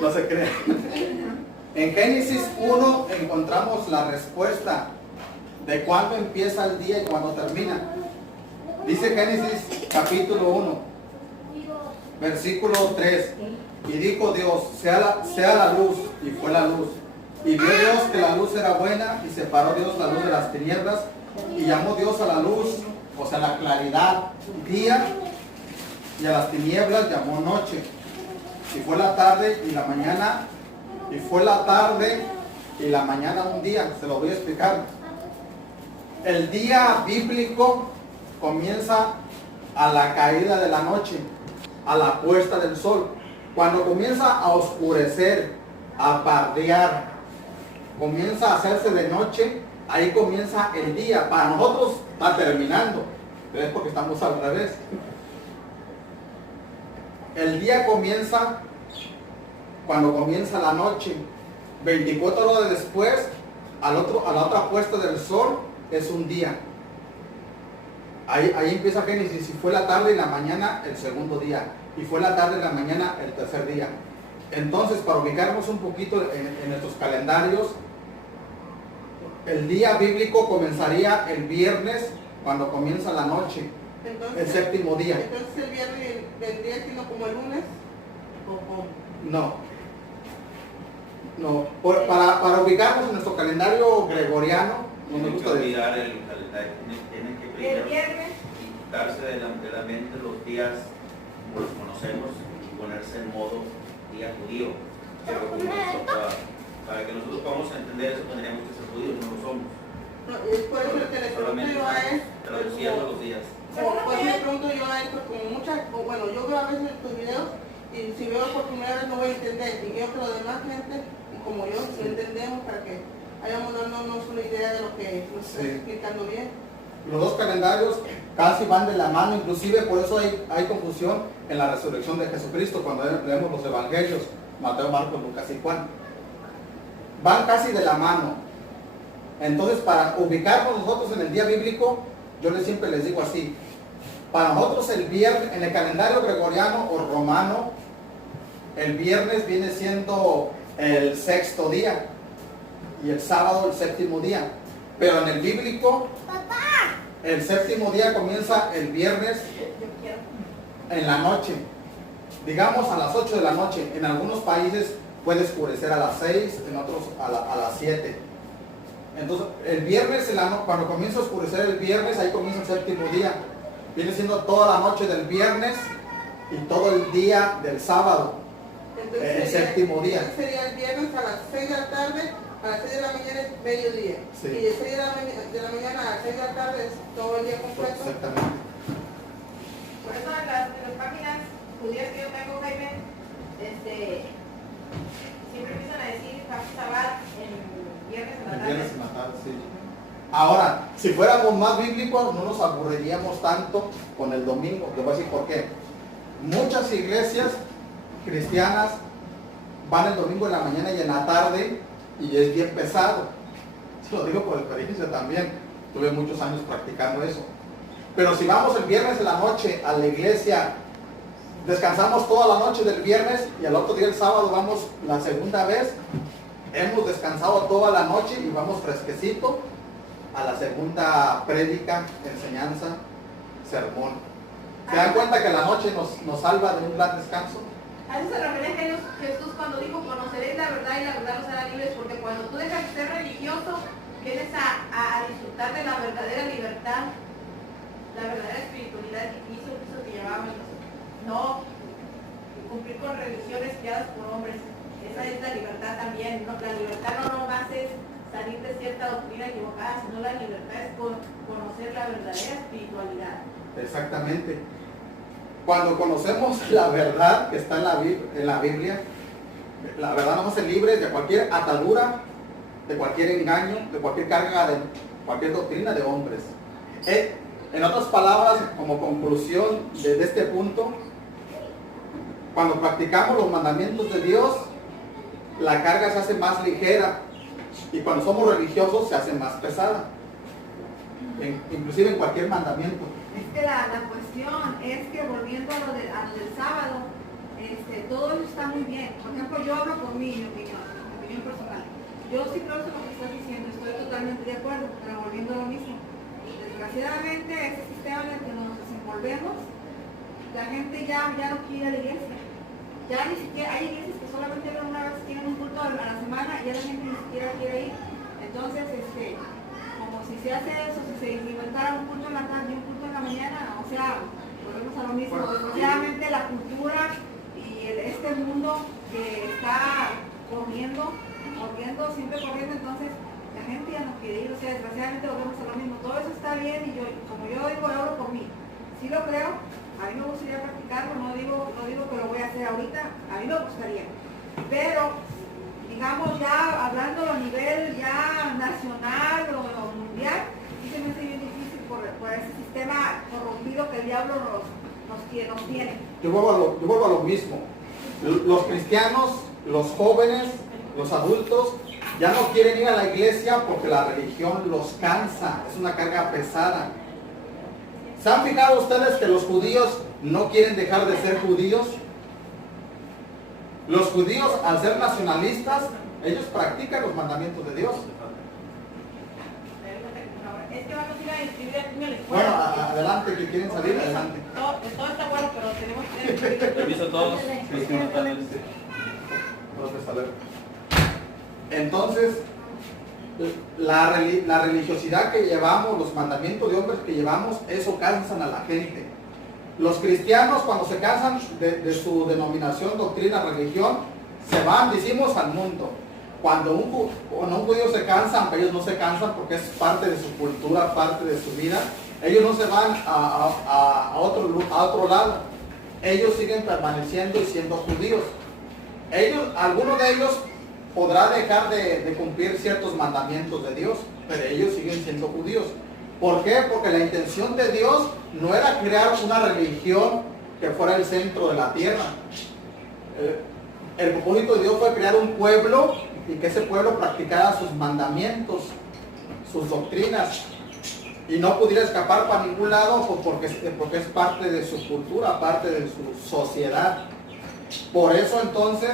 No se crean. En Génesis 1 encontramos la respuesta de cuándo empieza el día y cuándo termina. Dice Génesis capítulo 1, versículo 3. Y dijo Dios, sea la luz, y fue la luz. Y vio Dios que la luz era buena, y separó Dios la luz de las tinieblas, y llamó Dios a la luz, o sea, la claridad, día, y a las tinieblas llamó noche. Y fue la tarde y la mañana, y fue la tarde y la mañana un día. Se lo voy a explicar. El día bíblico comienza a la caída de la noche, a la puesta del sol. Cuando comienza a oscurecer, a pardear, comienza a hacerse de noche, ahí comienza el día. Para nosotros está terminando, pero es porque estamos al revés. El día comienza cuando comienza la noche. 24 horas después, a la otra puesta del sol, es un día. Ahí empieza Génesis. Y fue la tarde y la mañana el segundo día. Y fue la tarde y la mañana el tercer día. Entonces, para ubicarnos un poquito en nuestros calendarios, El día bíblico comenzaría el viernes cuando comienza la noche, Entonces, el séptimo día. Entonces el viernes vendría siendo como el lunes. ¿O cómo? No. Para ubicarnos en nuestro calendario gregoriano, no me Tienen que gusta decir. olvidar el calendario, tienen que El primero viernes, quitarse de la mente los días como los conocemos y ponerse en modo día judío. Pero para que nosotros podamos entender eso tendríamos que ser judíos, no lo somos. No, es por eso que le pregunto Solamente yo a él. traduciendo los días. Pues le pregunto yo a él, pues como muchas, o bueno, yo veo a veces tus videos y si veo por primera vez no voy a entender. Y quiero que la demás gente, y como yo, lo entendemos para que hayamos dándonos una idea de lo que nos está explicando bien. Los dos calendarios casi van de la mano, inclusive por eso hay confusión en la resurrección de Jesucristo cuando leemos los evangelios, Mateo, Marcos, Lucas y Juan. Van casi de la mano. Entonces, para ubicarnos nosotros en el día bíblico, yo siempre les digo así: para nosotros el viernes, en el calendario gregoriano o romano, el viernes viene siendo el sexto día y el sábado el séptimo día. Pero en el bíblico, el séptimo día comienza el viernes en la noche, digamos a las 8 de la noche. En algunos países puede oscurecer a las 6, en otros a las 7. Entonces, el viernes, cuando comienza a oscurecer el viernes, ahí comienza el séptimo día. Viene siendo toda la noche del viernes y todo el día del sábado. Entonces, el séptimo día. Entonces sería el viernes a las 6 de la tarde, a las 6 de la mañana es mediodía. Sí. Y de 6 de la mañana a las 6 de la tarde es todo el día completo. Exactamente. por eso en las páginas judías que yo tengo, Jaime, siempre empiezan a decir Shabbat en viernes en la El tarde. viernes en la tarde, sí. Ahora, si fuéramos más bíblicos, no nos aburriríamos tanto con el domingo. Les voy a decir por qué. Muchas iglesias cristianas van el domingo en la mañana y en la tarde, y es bien pesado. Se lo digo por experiencia también. Tuve muchos años practicando eso. Pero si vamos el viernes en la noche a la iglesia, descansamos toda la noche del viernes y al otro día el sábado vamos la segunda vez, hemos descansado toda la noche y vamos fresquecito a la segunda prédica, enseñanza, sermón. ¿Se dan cuenta que la noche nos salva de un gran descanso? A eso se refiere Jesús cuando dijo: conoceréis la verdad y la verdad os hará libres, porque cuando tú dejas de ser religioso, vienes a disfrutar de la verdadera libertad, la verdadera espiritualidad que Cristo te llevaba. No cumplir con religiones guiadas por hombres. Esa es la libertad también. ¿No? La libertad no nomás es salir de cierta doctrina equivocada, sino la libertad es conocer la verdadera espiritualidad. Exactamente. Cuando conocemos la verdad que está en la Biblia, la verdad nos hace libres de cualquier atadura, de cualquier engaño, de cualquier carga, de cualquier doctrina de hombres. En otras palabras, como conclusión de este punto, cuando practicamos los mandamientos de Dios, la carga se hace más ligera, y cuando somos religiosos se hace más pesada, inclusive en cualquier mandamiento. Es que la cuestión es que, volviendo a lo del sábado, todo eso está muy bien. Por ejemplo, yo hablo por mí, mi opinión personal. Yo sí creo que lo que estás diciendo, estoy totalmente de acuerdo, pero volviendo a lo mismo. Desgraciadamente, ese sistema en el que nos desenvolvemos, la gente ya no quiere ir a la iglesia. Ya ni siquiera, hay iglesias que solamente una vez tienen un culto a la semana y ya la gente ni siquiera quiere ir. Entonces, como si se hace eso, si se inventara un culto en la tarde y un culto en la mañana, o sea, volvemos a lo mismo. Desgraciadamente la cultura y este mundo que está corriendo, siempre corriendo, entonces la gente ya no quiere ir, o sea, desgraciadamente volvemos a lo mismo. Todo eso está bien y como yo digo, hablo por mí. Sí lo creo, a mí me gustaría practicarlo, no digo que lo voy a hacer ahorita, a mí me gustaría. Pero, digamos, ya hablando a nivel ya nacional o mundial, sí se me hace bien difícil por ese sistema corrompido que el diablo nos tiene. Yo vuelvo a lo mismo. Los cristianos, los jóvenes, los adultos, ya no quieren ir a la iglesia porque la religión los cansa, es una carga pesada. ¿Se han fijado ustedes que los judíos no quieren dejar de ser judíos? Los judíos, al ser nacionalistas, ellos practican los mandamientos de Dios. escribir aquí en la Bueno, escuela. adelante, que quieren salir, adelante. Todo está bueno, pero tenemos que... Permiso a todos. Entonces, la religiosidad que llevamos, los mandamientos de hombres que llevamos, eso cansan a la gente. Los cristianos, cuando se cansan de su denominación, doctrina, religión, se van, decimos, al mundo. Cuando un judío se cansa, aunque ellos no se cansan porque es parte de su cultura, parte de su vida, ellos no se van a otro lado. Ellos siguen permaneciendo y siendo judíos. Algunos de ellos podrá dejar de cumplir ciertos mandamientos de Dios, pero ellos siguen siendo judíos. ¿Por qué? Porque la intención de Dios no era crear una religión que fuera el centro de la tierra. El propósito de Dios fue crear un pueblo y que ese pueblo practicara sus mandamientos, sus doctrinas, y no pudiera escapar para ningún lado porque es parte de su cultura, parte de su sociedad. Por eso entonces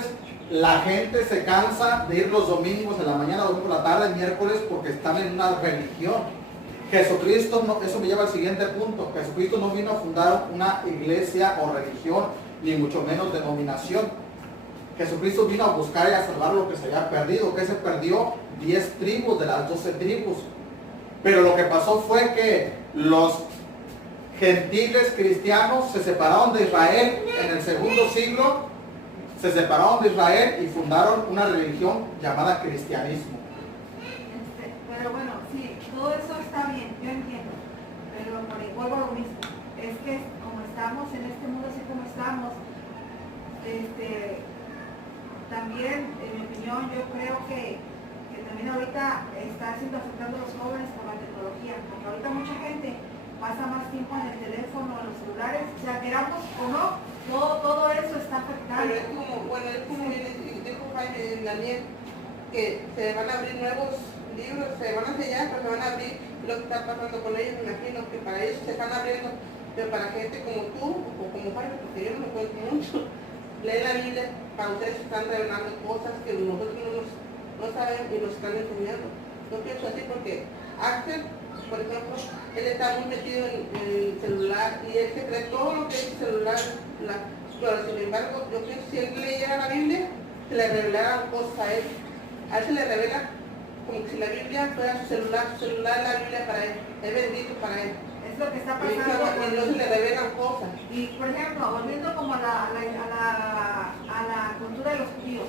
la gente se cansa de ir los domingos en la mañana, domingo en la tarde, miércoles, porque están en una religión. Jesucristo, no, eso me lleva al siguiente punto, Jesucristo no vino a fundar una iglesia o religión, ni mucho menos denominación. Jesucristo vino a buscar y a salvar lo que se había perdido. ¿Qué se perdió? 10 tribus de las 12 tribus. Pero lo que pasó fue que los gentiles cristianos se separaron de Israel en el segundo siglo, se separaron de Israel y fundaron una religión llamada cristianismo. Pero bueno, sí, todo eso está bien, yo entiendo, pero vuelvo a lo mismo, es que como estamos en este mundo así como estamos, también, en mi opinión, yo creo que también ahorita está siendo afectando a los jóvenes por la tecnología, porque ahorita mucha gente pasa más tiempo en el teléfono, en los celulares, o sea, queramos o no, todo eso está afectando. Pero es como dijo Jaime Daniel, que se van a abrir nuevos libros, se van a sellar, pero se van a abrir lo que está pasando con ellos, me imagino que para ellos se están abriendo, pero para gente como tú o como Jaime, porque yo no me cuento mucho, leen la Biblia, para ustedes están revelando cosas que nosotros no sabemos y nos están enseñando. Yo pienso así porque Axel, por ejemplo, él está muy metido en el celular y él se cree todo lo que es el celular, pero sin embargo, yo pienso que si él leyera la Biblia, se le revelaran cosas a él. A él se le revela como que si la Biblia fuera su celular es la Biblia para él, es bendito para él. Es lo que está pasando. Y no se le revelan cosas. Y por ejemplo, volviendo como a la cultura de los judíos,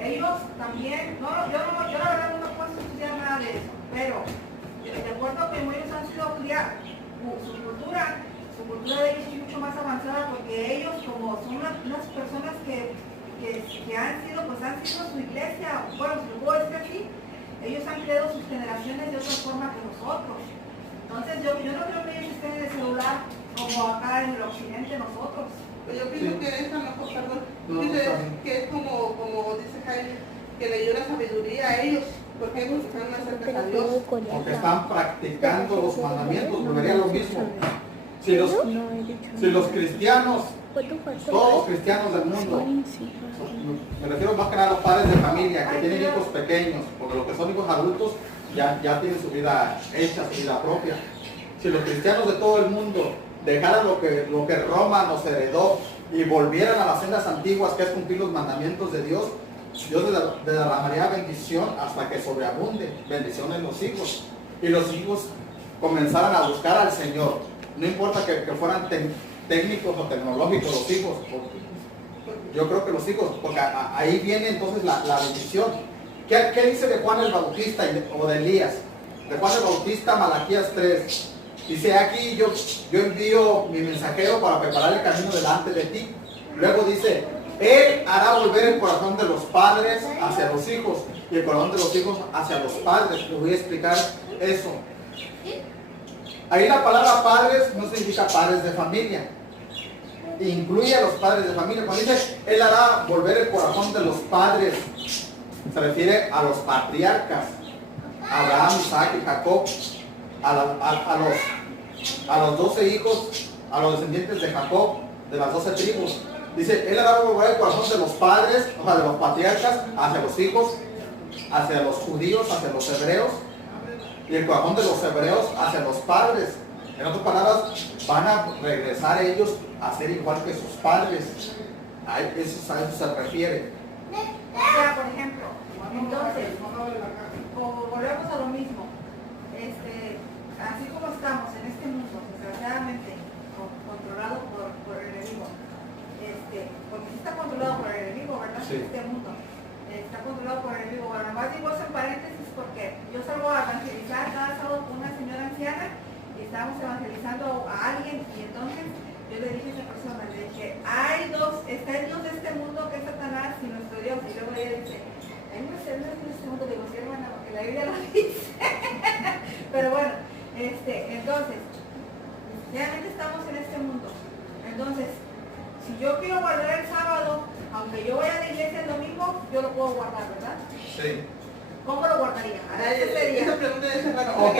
ellos también, yo la verdad no me he puesto a estudiar nada de eso, pero de acuerdo a que ellos han sido criados, su cultura de ellos es mucho más avanzada porque ellos como son unas personas que han sido su iglesia, bueno, si lo puedo decir así, ellos han creado sus generaciones de otra forma que nosotros. Entonces yo no creo que ellos estén en el celular como acá en el occidente nosotros. Pues yo pienso que esa que es como dice Jaime, que le dio la sabiduría a ellos, porque ellos están más cerca a Dios. Porque están practicando los mandamientos, volvería a lo mismo. Si los cristianos, todos los cristianos del mundo, me refiero más que nada a los padres de familia que tienen hijos pequeños, porque los que son hijos adultos ya tienen su vida hecha, su vida propia. Si los cristianos de todo el mundo dejaran lo que Roma nos heredó y volvieran a las sendas antiguas, que es cumplir los mandamientos de Dios, Dios derramaría bendición hasta que sobreabunde, bendición en los hijos. Y los hijos comenzaran a buscar al Señor. No importa que fueran técnicos o tecnológicos los hijos. Yo creo que los hijos, porque ahí viene entonces la bendición. ¿Qué dice de Juan el Bautista o de Elías? De Juan el Bautista, Malaquías 3. Dice, aquí yo envío mi mensajero para preparar el camino delante de ti. Luego dice, él hará volver el corazón de los padres hacia los hijos y el corazón de los hijos hacia los padres. Les voy a explicar eso. Ahí la palabra padres no significa padres de familia. Incluye a los padres de familia. Cuando dice, él hará volver el corazón de los padres, se refiere a los patriarcas, Abraham, Isaac y Jacob, a los 12 hijos, a los descendientes de Jacob, de las 12 tribus. Dice, él hará volver el corazón de los padres, o sea, de los patriarcas, hacia los hijos, hacia los judíos, hacia los hebreos, y el corazón de los hebreos hacia los padres. En otras palabras, van a regresar ellos a ser igual que sus padres. A eso se refiere. O sea, por ejemplo, entonces, como volvemos a lo mismo, así como estamos en este mundo, desgraciadamente, controlado por el enemigo, porque sí está controlado por el enemigo, ¿verdad? Sí. Este mundo está controlado por el enemigo. Bueno, además digo eso en paréntesis porque yo salgo a evangelizar cada sábado con una señora anciana y estábamos evangelizando a alguien y entonces yo le dije a esa persona, le dije, está el Dios de este mundo que es Satanás y nuestro Dios. Y luego ella dice, hay no es el Dios de este mundo, digo, sí hermana, porque la Biblia lo dice. Pero bueno, entonces, realmente estamos en este mundo. Entonces, si yo quiero guardar el sábado, aunque yo vaya a la iglesia el domingo, yo lo puedo guardar, ¿verdad? Sí. ¿Cómo lo guardaría? Esa sería. Esa pregunta de ese rato. Ok,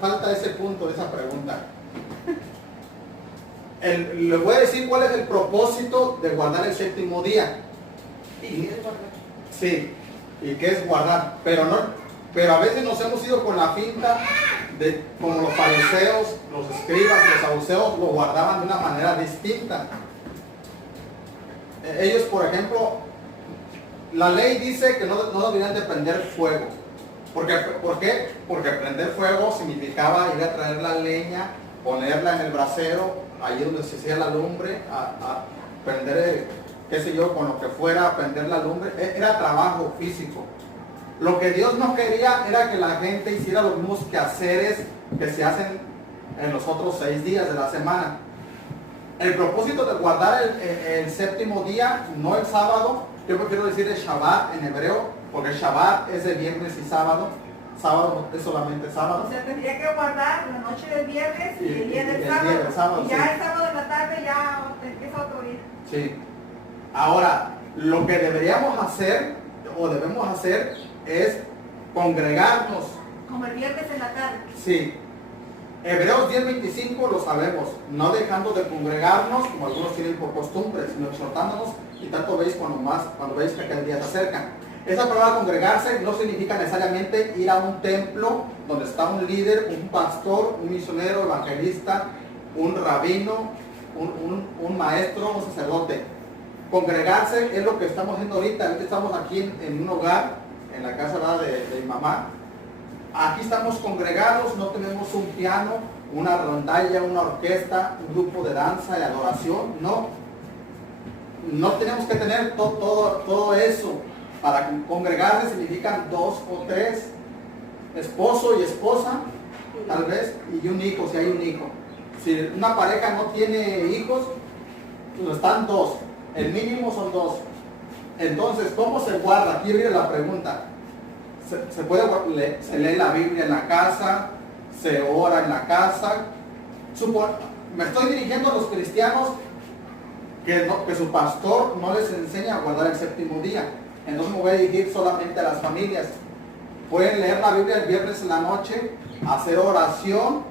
falta ese punto, esa pregunta. Les voy a decir cuál es el propósito de guardar el séptimo día. Sí, y qué es guardar, pero a veces nos hemos ido con la finta de como los fariseos, los escribas, los saduceos lo guardaban de una manera distinta. Ellos, por ejemplo, la ley dice que no deberían de prender fuego. ¿Por qué? Porque prender fuego significaba ir a traer la leña, ponerla en el brasero, allí donde se hacía la lumbre, a prender, qué sé yo, con lo que fuera, a prender la lumbre. Era trabajo físico. Lo que Dios no quería era que la gente hiciera los mismos quehaceres que se hacen en los otros 6 días de la semana. El propósito de guardar el séptimo día, no el sábado, yo prefiero decir el Shabbat en hebreo, porque el Shabbat es de viernes y sábado. Sábado es solamente sábado. O sea, tendría que guardar la noche del viernes y el día del el sábado. día del sábado, Y ya sí. el sábado de la tarde ya empieza otro día. Sí. Ahora, lo que deberíamos hacer, o debemos hacer, es congregarnos. Como el viernes en la tarde. Sí. Hebreos 10:25 lo sabemos, no dejando de congregarnos, como algunos tienen por costumbre, sino exhortándonos, y tanto veis cuando veis que aquel día se acerca. Esa palabra congregarse no significa necesariamente ir a un templo donde está un líder, un pastor, un misionero, evangelista, un rabino, un maestro, un sacerdote. Congregarse es lo que estamos haciendo ahorita. Estamos aquí en un hogar, en la casa de mi mamá. Aquí estamos congregados, no tenemos un piano, una rondalla, una orquesta, un grupo de danza y adoración. No tenemos que tener todo eso. Para congregarse significan 2 o 3, esposo y esposa, tal vez, y un hijo, si hay un hijo. Si una pareja no tiene hijos, pues están 2, el mínimo son 2. Entonces, ¿cómo se guarda? Aquí viene la pregunta. Se lee la Biblia en la casa, se ora en la casa. Me estoy dirigiendo a los cristianos que su pastor no les enseña a guardar el séptimo día. Entonces me voy a dirigir solamente a las familias. Pueden leer la Biblia el viernes en la noche, hacer oración.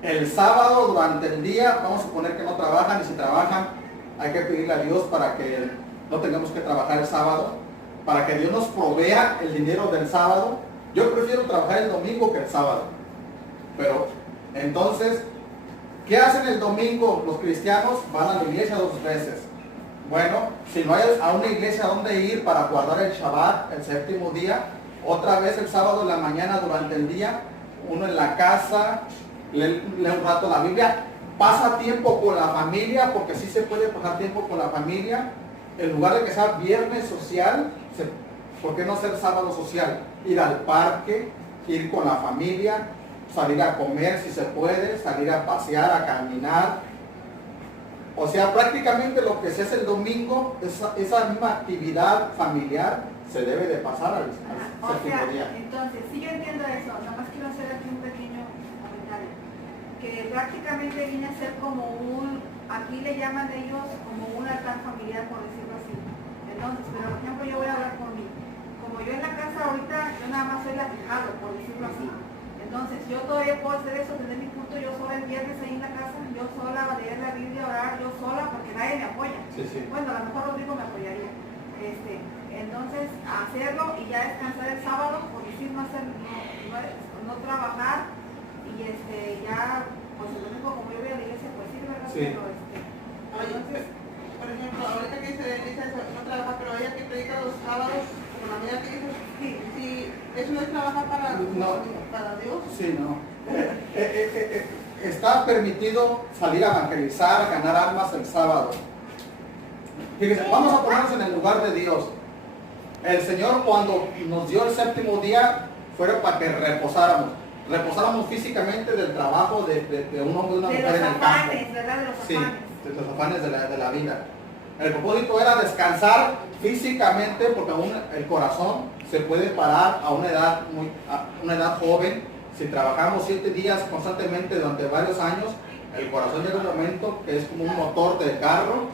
El sábado durante el día, vamos a suponer que no trabajan, y si trabajan hay que pedirle a Dios para que no tengamos que trabajar el sábado, para que Dios nos provea el dinero del sábado. Yo prefiero trabajar el domingo que el sábado. Pero entonces, ¿qué hacen el domingo los cristianos? Van a la iglesia 2 veces. Bueno, si no hay a una iglesia donde ir para guardar el Shabbat, el séptimo día, otra vez el sábado en la mañana durante el día, uno en la casa, lee un rato la Biblia, pasa tiempo con la familia, porque sí se puede pasar tiempo con la familia. En lugar de que sea viernes social, ¿por qué no ser sábado social? Ir al parque, ir con la familia, salir a comer si se puede, salir a pasear, a caminar. O sea, prácticamente lo que se hace el domingo, esa misma actividad familiar se debe de pasar al séptimo día. Entonces, sí yo entiendo eso, nada más quiero hacer aquí un pequeño comentario, que prácticamente viene a ser como aquí le llaman ellos como un altar familiar, por decirlo así. Entonces, pero por ejemplo yo voy a hablar por mí. Como yo en la casa ahorita, yo nada más soy la fijado, por decirlo así. Entonces, yo todavía puedo hacer eso, tener mi punto yo sola el viernes ahí en la casa, yo sola, leer la Biblia, orar yo sola, porque nadie me apoya. Sí, sí. Bueno, a lo mejor Rodrigo me apoyaría. Entonces, hacerlo y ya descansar el sábado, por decir no trabajar y ya, pues el domingo como yo voy a la iglesia, pues sí, ¿verdad? Sí. Pero entonces, Por ejemplo, ahorita que dice Elisa no trabaja, pero ella que predica los sábados, como la mañana que dice, si eso no es trabajar para Dios. Sí, no. Está permitido salir a evangelizar, ganar almas el sábado. Fíjense, vamos a ponernos en el lugar de Dios. El Señor cuando nos dio el séptimo día fue para que reposáramos físicamente del trabajo de un hombre y una de mujer los en el campo. afanes, ¿verdad? De los Sí, afanes. de los afanes de la vida. El propósito era descansar físicamente porque aún el corazón se puede parar a una edad joven. Si trabajamos 7 días constantemente durante varios años, el corazón llega un momento que es como un motor del carro,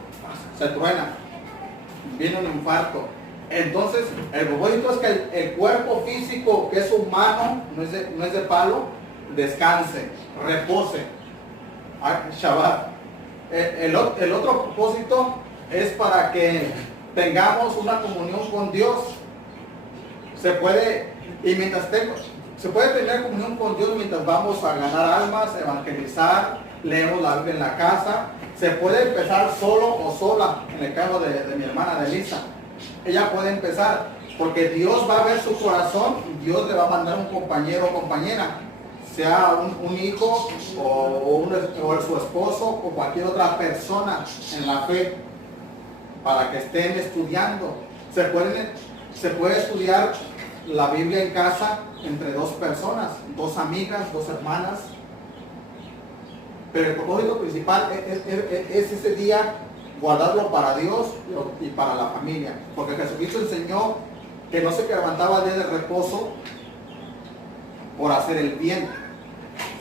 se truena, viene un infarto. Entonces, el propósito es que el cuerpo físico que es humano, no es de palo, descanse, repose. Shabbat. El otro propósito es para que tengamos una comunión con Dios. Se puede tener comunión con Dios mientras vamos a ganar almas, evangelizar, leemos la Biblia en la casa. Se puede empezar solo o sola, en el caso de mi hermana de Elisa. Ella puede empezar, porque Dios va a ver su corazón y Dios le va a mandar un compañero o compañera, sea un hijo o su esposo o cualquier otra persona en la fe, para que estén estudiando. Se puede estudiar la Biblia en casa entre 2 personas, 2 amigas, 2 hermanas. Pero el propósito principal es ese día guardarlo para Dios y para la familia. Porque Jesucristo enseñó que no se levantaba el día de reposo por hacer el bien.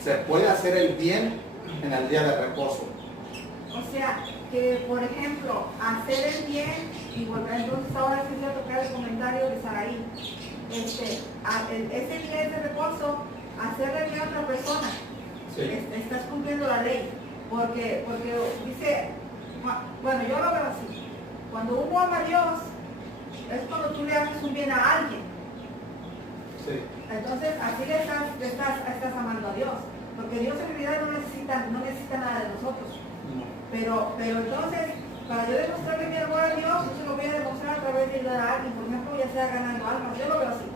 Se puede hacer el bien en el día de reposo. O sea, que por ejemplo, hacer el bien, y bueno, entonces ahora sí voy a tocar el comentario de Saraí. Ese día de reposo, hacerle bien a otra persona. Sí. Estás cumpliendo la ley. Porque dice, bueno, yo lo veo así. Cuando uno ama a Dios, es cuando tú le haces un bien a alguien. Sí. Entonces, así le estás amando a Dios. Porque Dios en realidad no necesita nada de nosotros. Pero entonces, para yo demostrarle mi amor a Dios, yo se lo voy a demostrar a través de ayudar a alguien, por ejemplo, ya sea ganando almas. Yo lo veo así.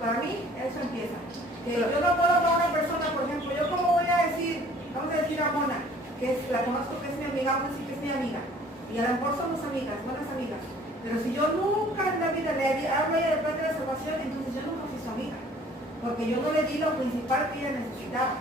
Para mí, eso empieza. Que yo no puedo amar a una persona, por ejemplo, yo como voy a decir, vamos a decir a Mona, la conozco que es mi amiga, vamos a decir que es mi amiga. Y a lo mejor somos amigas, buenas amigas. Pero si yo nunca en la vida le hablo a ella del plan de la salvación, entonces yo nunca soy su amiga. Porque yo no le di lo principal que ella necesitaba.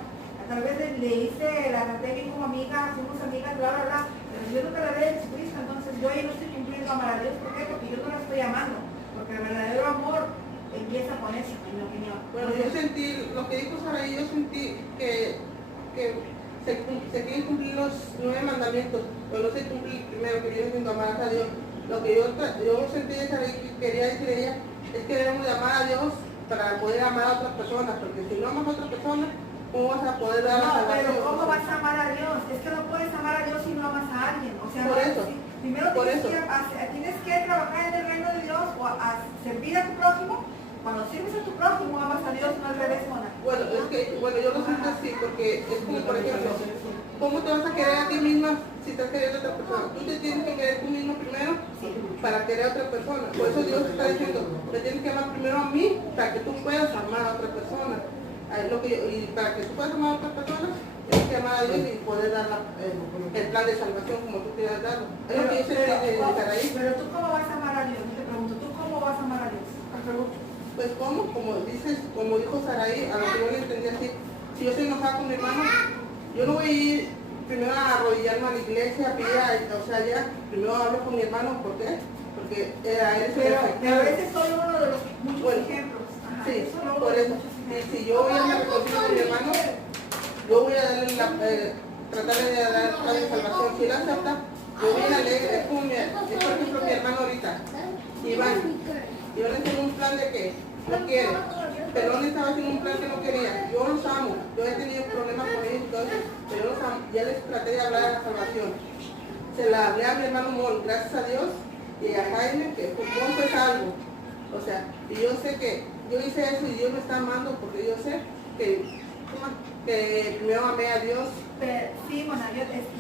Tal vez le hice, la traté bien como amiga, somos amigas, bla, bla, bla, pero yo nunca la de Jesucristo, entonces yo ahí no estoy cumpliendo amar a Dios. ¿Por qué? Porque yo no la estoy amando, porque el verdadero amor empieza con eso, en mi opinión. Bueno, yo sentí, lo que dijo Saraí, yo sentí que se quieren cumplir los 9 mandamientos, pero no se cumple el primero, que viene siendo amar a Dios. Lo que yo sentí de Saraí, que quería decir ella, es que debemos de amar a Dios para poder amar a otras personas, porque si no amas a otra persona, ¿cómo vas a poder dar la No, salvación? pero ¿cómo vas a amar a Dios? Es que no puedes amar a Dios si no amas a alguien. O sea, Por eso. Primero tienes que trabajar en el reino de Dios o a servir a tu prójimo. Cuando sirves a tu prójimo, amas a Dios, no al revés, Mona. Bueno, yo lo siento así, porque es como, por ejemplo, ¿cómo te vas a querer a ti misma si estás queriendo a otra persona? Tú te tienes que querer tú mismo primero para querer a otra persona. Por eso Dios está diciendo, te tienes que amar primero a mí para que tú puedas amar a otra persona. Y para que tú puedas amar a otra persona, tienes que amar a Dios y poder dar el plan de salvación como tú quieras darlo. Es lo que yo sé de Saraí. Pero tú cómo vas a amar a Dios, yo te pregunto, ¿tú cómo vas a amar a Dios? Pues ¿cómo? Como dijo Saraí, a lo que yo le entendí así, si yo estoy enojada con mi hermano, yo no voy a ir primero a arrodillarme a la iglesia, primero hablo con mi hermano, ¿por qué? Porque a él es el pero a veces soy uno de los muchos ejemplos. Ajá, sí, eso por eso. Si yo voy a me reconcilio con mi hermano, yo voy a darle tratarle de dar la salvación. Si él acepta, yo voy a leer, es por ejemplo mi hermano ahorita, Iván. Yo le tengo un plan de que no quiere, pero él estaba haciendo un plan que no quería. Yo los amo, yo he tenido problemas con ellos, entonces, pero yo los amo. Ya les traté de hablar de la salvación. Se la hablé a mi hermano Mol, gracias a Dios, y a Jaime, que Mon es algo. O sea, y yo sé que yo hice eso y Dios me está amando porque yo sé que primero amé a Dios. Sí, bueno,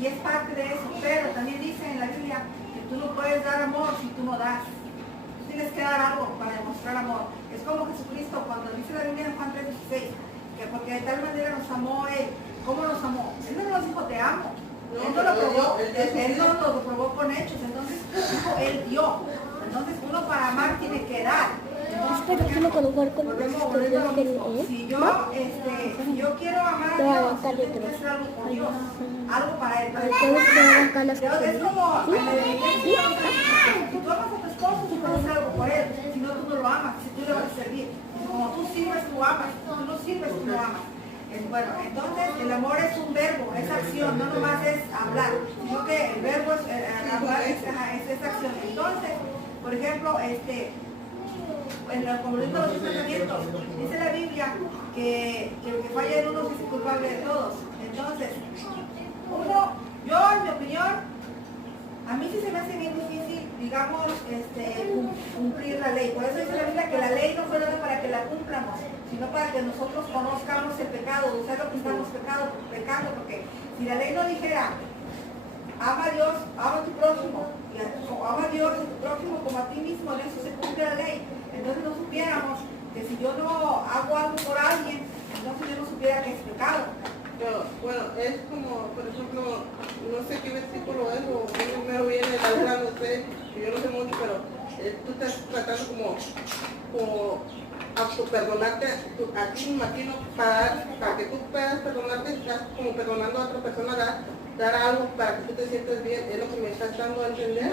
y es parte de eso, pero también dice en la Biblia que tú no puedes dar amor si tú no das. Tú tienes que dar algo para demostrar amor. Es como Jesucristo cuando dice la Biblia en Juan 3:16, que porque de tal manera nos amó Él. ¿Cómo nos amó? Él no nos dijo te amo. No, Él no lo probó, él no lo probó con hechos, entonces dijo, Él dio. Entonces uno para amar tiene que dar. Espero que no colocar con Volvemos a lo mismo. Si yo quiero amar a Dios, yo tengo que hacer algo por Dios, algo para Él. Es como, si tú amas a tu esposo, tú puedes hacer algo por Él, si no tú no lo amas, si tú le vas a servir. Como tú sirves, tú amas, si tú no sirves, tú no amas. Bueno, entonces el amor es un verbo, es acción, no nomás es hablar, sino que el verbo es hablar, es esa acción. Entonces, por ejemplo, como lo dijo los 10 mandamientos, dice la Biblia que el que falla en uno es culpable de todos. Entonces, yo en mi opinión, a mí sí se me hace bien difícil, digamos, cumplir la ley. Por eso dice la Biblia que la ley no fue dada para que la cumplamos, sino para que nosotros conozcamos el pecado, usar lo que estamos pecando, porque si la ley no dijera, ama a Dios, ama a tu prójimo, ama a Dios y a tu prójimo como a ti mismo, en eso se cumple la ley. Entonces no supiéramos que si yo no hago algo por alguien, entonces yo no supiera que es pecado. Pero bueno, es como, por ejemplo, no sé qué versículo es, o primero viene la verdad, no sé, yo no sé mucho, pero tú estás tratando como perdonarte a ti mismo, para que tú puedas perdonarte, estás como perdonando a otra persona, dar algo para que tú te sientas bien, es lo que me estás dando a entender.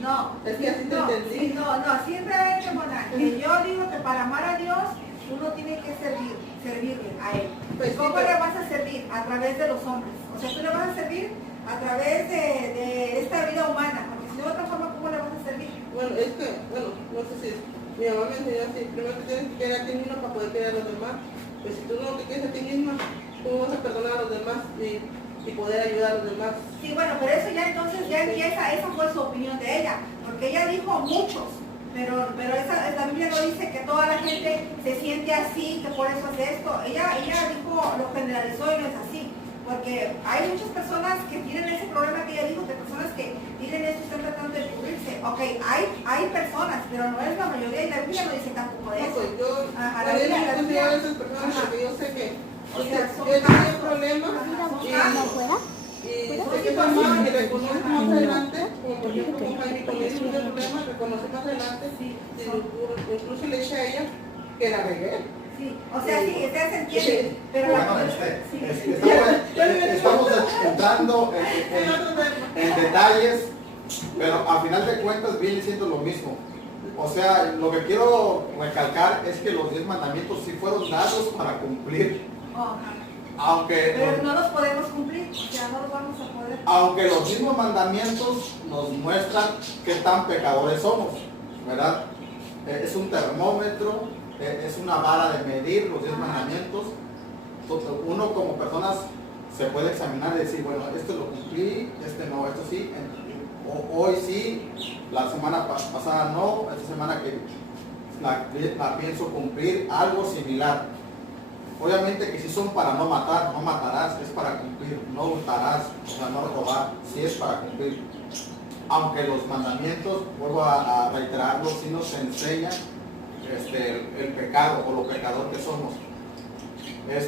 No. Es que así te entendí. No, simplemente, Mona, que yo digo que para amar a Dios, uno tiene que servirle a Él. Pues ¿Cómo sí, le vas a servir? A través de los hombres. O sea, tú le vas a servir a través de esta vida humana, porque si de otra forma, ¿cómo le vas a servir? Bueno, no sé si mi mamá me enseñó así, primero te tienes que querer a ti misma para poder querer a los demás. Pues si tú no te quieres a ti misma, ¿cómo vas a perdonar a los demás y poder ayudar a los demás? Sí, bueno, pero eso ya entonces ya empieza, esa fue su opinión de ella, porque ella dijo muchos, pero la Biblia no dice que toda la gente se siente así, que por eso hace esto. Ella dijo, lo generalizó y no es así, porque hay muchas personas que tienen ese problema que ella dijo, de personas que tienen esto y están tratando de cubrirse. Ok, hay personas, pero no es la mayoría y la Biblia no dice tampoco de eso. Pues yo La Biblia a esas personas porque yo sé que o sea, son yo tenía problemas ¿No y sé que está mal y reconoce más adelante, como por ejemplo con Jaime, con ese problema, reconoce más adelante, incluso le dije a ella que la regué. Sí, o sea, sí, se entiende, pero Estamos entrando en detalles, pero a final de cuentas viene siendo lo mismo. O sea, lo que quiero recalcar es que los 10 mandamientos sí fueron dados para cumplir. Pero no los podemos cumplir, o sea, no los vamos a poder. Aunque los mismos mandamientos nos muestran qué tan pecadores somos, ¿verdad? Es un termómetro, es una vara de medir los 10 mandamientos. Uno como personas se puede examinar y decir, bueno, esto lo cumplí, este no, esto sí, hoy sí, la semana pasada no, esta semana que la pienso cumplir, algo similar. Obviamente que si son para no matar, no matarás, es para cumplir, no hurtarás, o sea, no robar, sí es para cumplir. Aunque los mandamientos, vuelvo a reiterarlo, sí nos enseñan el pecado o lo pecador que somos. Pero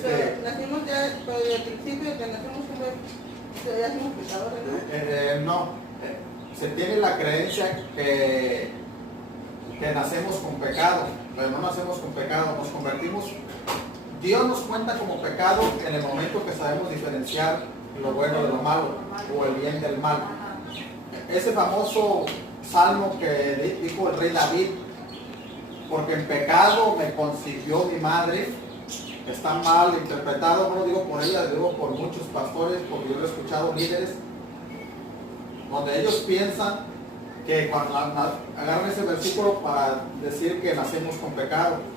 nacimos ya, desde el principio de que nacimos ya somos pecadores, ¿no? No, se tiene la creencia que nacemos con pecado, pero no nacemos con pecado, nos convertimos. Dios nos cuenta como pecado en el momento que sabemos diferenciar lo bueno de lo malo o el bien del mal. Ese famoso salmo que dijo el rey David, porque en pecado me concibió mi madre, está mal interpretado, no lo digo por ella, lo digo por muchos pastores, porque yo lo he escuchado líderes, donde ellos piensan que cuando agarran ese versículo para decir que nacemos con pecado.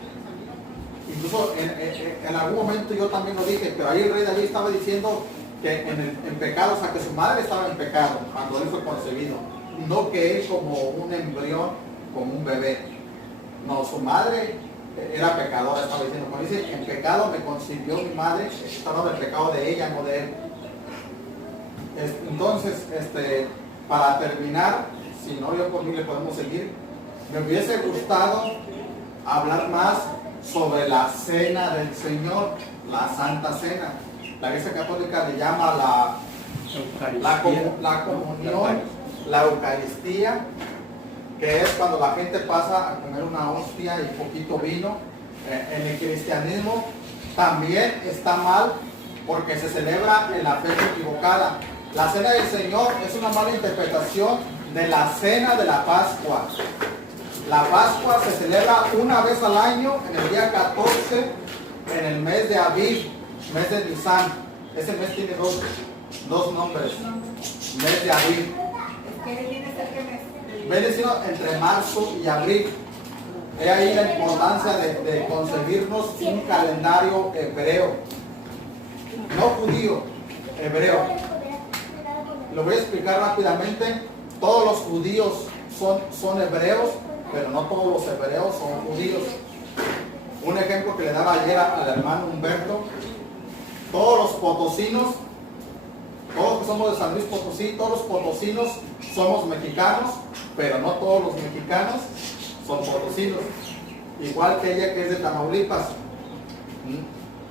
Incluso en algún momento yo también lo dije, pero ahí el rey David estaba diciendo que en pecado, o sea que su madre estaba en pecado cuando él fue concebido, no que él como un embrión, como un bebé. No, su madre era pecadora, estaba diciendo. Cuando dice, en pecado me concibió mi madre, está hablando del pecado de ella, no de él. Entonces, para terminar, si no, yo por mí le podemos seguir. Me hubiese gustado hablar más sobre la cena del Señor, la Santa Cena. La Iglesia Católica le llama la comunión, la Eucaristía, que es cuando la gente pasa a comer una hostia y poquito vino. En el cristianismo también está mal porque se celebra en la fecha equivocada. La Cena del Señor es una mala interpretación de la Cena de la Pascua. La Pascua se celebra una vez al año, en el día 14, en el mes de Aviv, mes de Nisan. Ese mes tiene dos nombres. Mes de Aviv. Viene siendo entre marzo y abril. He ahí la importancia de concebirnos un calendario hebreo. No judío, hebreo. Lo voy a explicar rápidamente. Todos los judíos son hebreos, pero no todos los hebreos son judíos. Un ejemplo que le daba ayer al hermano Humberto: todos los potosinos, todos que somos de San Luis Potosí, todos los potosinos somos mexicanos, pero no todos los mexicanos son potosinos. Igual que ella que es de Tamaulipas.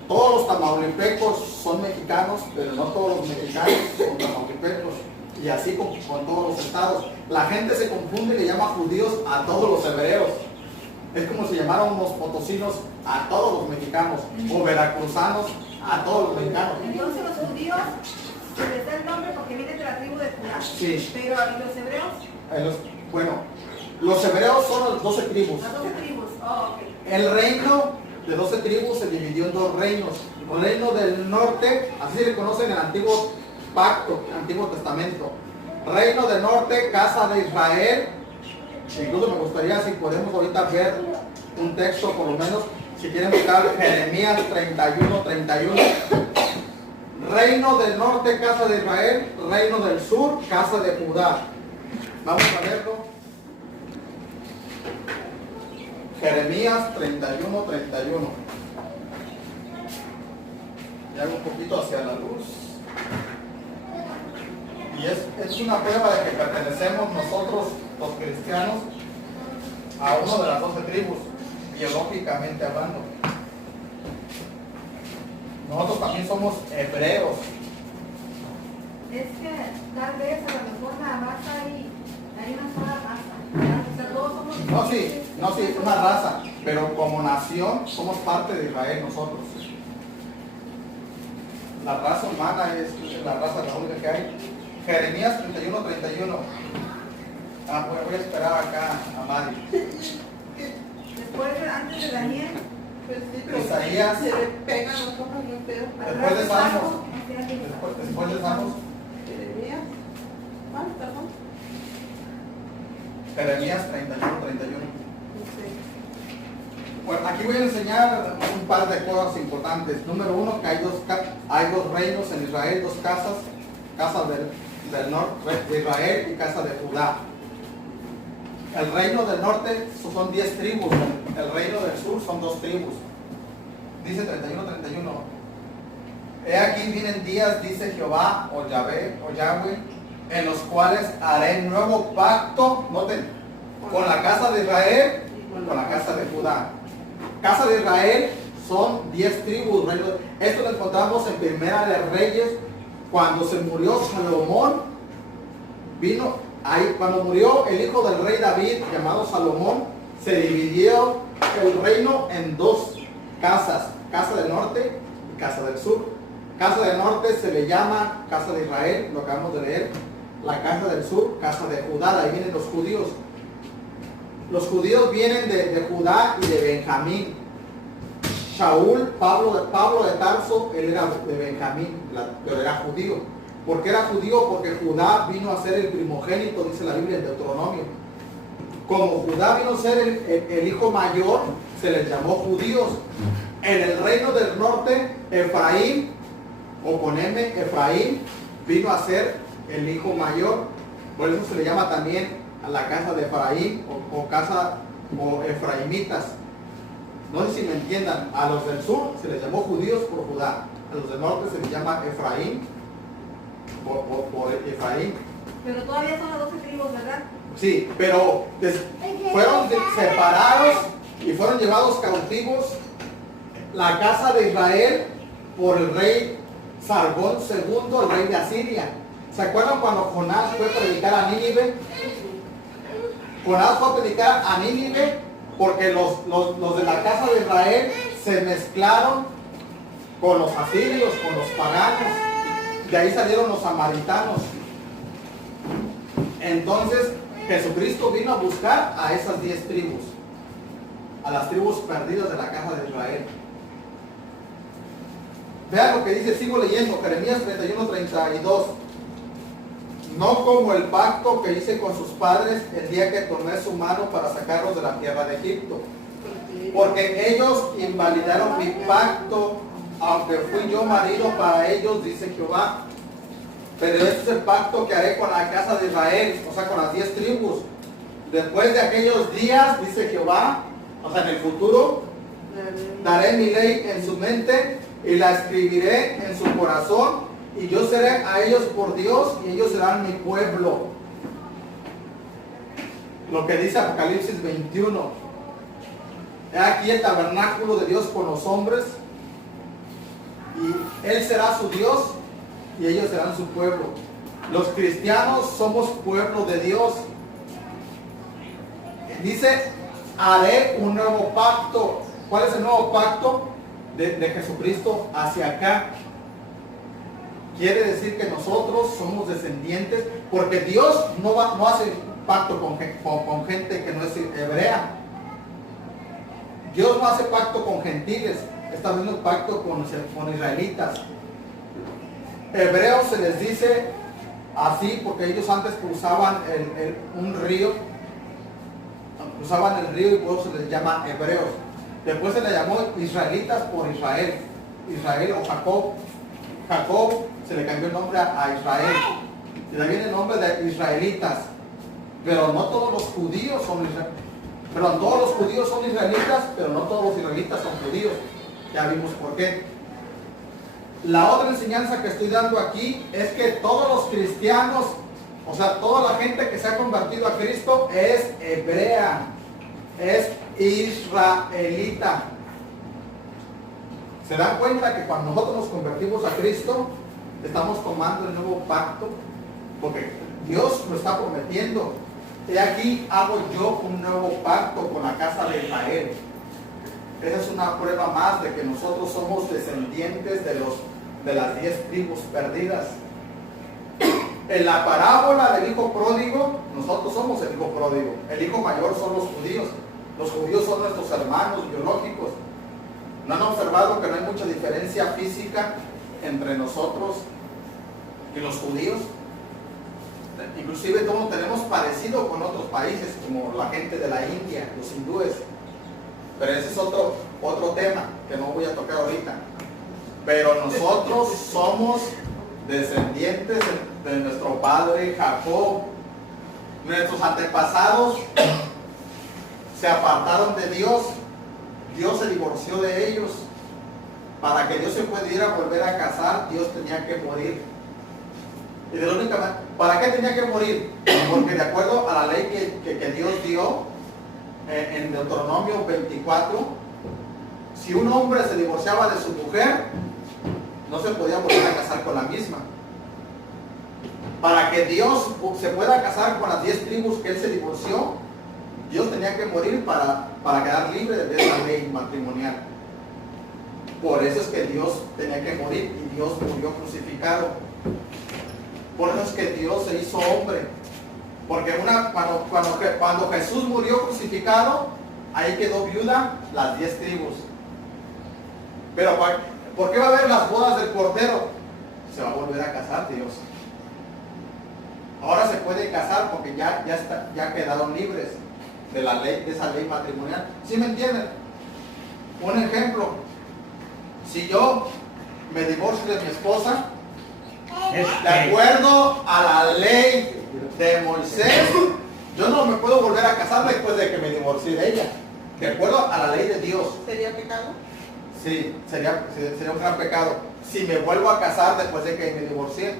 Todos los tamaulipecos son mexicanos, pero no todos los mexicanos son tamaulipecos. Y así con todos los estados. La gente se confunde y le llama judíos a todos los hebreos. Es como si llamaran los potosinos a todos los mexicanos, o veracruzanos a todos los mexicanos. Entonces los judíos se les da el nombre porque vienen de la tribu de Judá. Sí. Pero ¿y los hebreos? Bueno, los hebreos son las 12 tribus. Las 12 tribus. Oh, ok. El reino de 12 tribus se dividió en dos reinos. El reino del norte, así se le conoce en el antiguo pacto, Antiguo Testamento. Reino del norte, casa de Israel. Incluso me gustaría, si podemos ahorita ver un texto, por lo menos, si quieren buscar Jeremías 31:31. Reino del norte, casa de Israel. Reino del sur, casa de Judá. Vamos a verlo. Jeremías 31:31. Y hago un poquito hacia la luz. Y es una prueba de que pertenecemos nosotros, los cristianos, a una de las 12 tribus, biológicamente hablando. Nosotros también somos hebreos. Es que tal vez a lo mejor nada más hay una sola raza. O sea, todos somos... No, sí, es una raza, pero como nación somos parte de Israel nosotros. La raza humana es la raza la única que hay. Jeremías 31:31. Voy a esperar acá a Mari. Después, antes de Daniel, Pues sí, pero Isaías. se le pegan los ojos muy feo. Después de Salmos. Después de Salmos. Jeremías. Perdón. Jeremías 31:31. No sé. Bueno, aquí voy a enseñar un par de cosas importantes. Número uno, que hay dos reinos en Israel, dos casas. Casa del norte de Israel y casa de Judá. El reino del norte son 10 tribus. El reino del sur son 2 tribus. Dice 31:31. He aquí vienen días, dice Jehová, o Yahvé, o Yahweh, en los cuales haré nuevo pacto, noten, con la casa de Israel y con la casa de Judá. Casa de Israel son 10 tribus. Esto lo encontramos en Primera de Reyes, cuando se murió Salomón. Cuando murió el hijo del rey David, llamado Salomón, se dividió el reino en 2 casas, casa del norte y casa del sur. Casa del norte se le llama casa de Israel, lo acabamos de leer. La casa del sur, casa de Judá, de ahí vienen los judíos. Los judíos vienen de Judá y de Benjamín. Shaul, Pablo de Tarso, él era de Benjamín, pero era judío. ¿Por qué era judío? Porque Judá vino a ser el primogénito, dice la Biblia en Deuteronomio. Como Judá vino a ser el hijo mayor, se les llamó judíos. En el reino del norte, Efraín, o con M, Efraín, vino a ser el hijo mayor. Por eso se le llama también a la casa de Efraín o casa o efraimitas. No sé si me entiendan. A los del sur se les llamó judíos por Judá. A los del norte se les llama Efraín por Efraín. Pero todavía son las 12 tribus, ¿verdad? Sí, pero fueron separados y fueron llevados cautivos la casa de Israel por el rey Sargón II, el rey de Asiria. ¿Se acuerdan cuando Jonás fue a predicar a Nínive? Jonás fue a predicar a Nínive porque los de la casa de Israel se mezclaron con los asirios, con los paganos. De ahí salieron los samaritanos. Entonces Jesucristo vino a buscar a esas 10 tribus, a las tribus perdidas de la casa de Israel. Vean lo que dice, sigo leyendo, Jeremías 31:32. No como el pacto que hice con sus padres el día que tomé su mano para sacarlos de la tierra de Egipto. Porque ellos invalidaron mi pacto, aunque fui yo marido para ellos, dice Jehová. Pero este es el pacto que haré con la casa de Israel, o sea, con las 10 tribus. Después de aquellos días, dice Jehová, o sea, en el futuro, daré mi ley en su mente y la escribiré en su corazón, y yo seré a ellos por Dios y ellos serán mi pueblo. Lo que dice Apocalipsis 21. He aquí el tabernáculo de Dios con los hombres, y Él será su Dios y ellos serán su pueblo. Los cristianos somos pueblo de Dios. Dice, haré un nuevo pacto. ¿Cuál es el nuevo pacto? De Jesucristo hacia acá. Quiere decir que nosotros somos descendientes, porque Dios no hace pacto con gente que no es hebrea. Dios no hace pacto con gentiles, está haciendo un pacto con israelitas. Hebreos se les dice así porque ellos antes cruzaban un río, cruzaban el río y por eso se les llama hebreos. Después se le llamó israelitas por Israel o Jacob. Jacob se le cambió el nombre a Israel. Y de viene el nombre de israelitas. Pero no todos los judíos son israelitas. Perdón, todos los judíos son israelitas, pero no todos los israelitas son judíos. Ya vimos por qué. La otra enseñanza que estoy dando aquí es que todos los cristianos, o sea, toda la gente que se ha convertido a Cristo es hebrea, es israelita. ¿Se dan cuenta que cuando nosotros nos convertimos a Cristo, estamos tomando el nuevo pacto? Porque Dios lo está prometiendo. He aquí hago yo un nuevo pacto con la casa de Israel. Esa es una prueba más de que nosotros somos descendientes de las 10 tribus perdidas. En la parábola del hijo pródigo, nosotros somos el hijo pródigo. El hijo mayor son los judíos. Los judíos son nuestros hermanos biológicos. ¿No han observado que no hay mucha diferencia física entre nosotros y los judíos? Inclusive todos tenemos parecido con otros países, como la gente de la India, los hindúes. Pero ese es otro tema que no voy a tocar ahorita. Pero nosotros somos descendientes de nuestro padre Jacob. Nuestros antepasados se apartaron de Dios. Dios se divorció de ellos. Para que Dios se pudiera volver a casar, Dios tenía que morir. Y de la única manera, ¿para qué tenía que morir? Porque de acuerdo a la ley que Dios dio en Deuteronomio 24, si un hombre se divorciaba de su mujer, no se podía volver a casar con la misma. Para que Dios se pueda casar con las 10 tribus que él se divorció, Dios tenía que morir para quedar libre de esa ley matrimonial. Por eso es que Dios tenía que morir y Dios murió crucificado. Por eso es que Dios se hizo hombre. Porque cuando Jesús murió crucificado, ahí quedó viuda las 10 tribus. Pero ¿por qué va a haber las bodas del Cordero? Se va a volver a casar Dios. Ahora se puede casar porque ya quedaron libres de la ley, de esa ley matrimonial. ¿Sí me entienden? Un ejemplo. Si yo me divorcio de mi esposa, de acuerdo a la ley de Moisés, yo no me puedo volver a casar después de que me divorcie de ella. De acuerdo a la ley de Dios, ¿Sería pecado? sí, sería un gran pecado. Si me vuelvo a casar después de que me divorcié.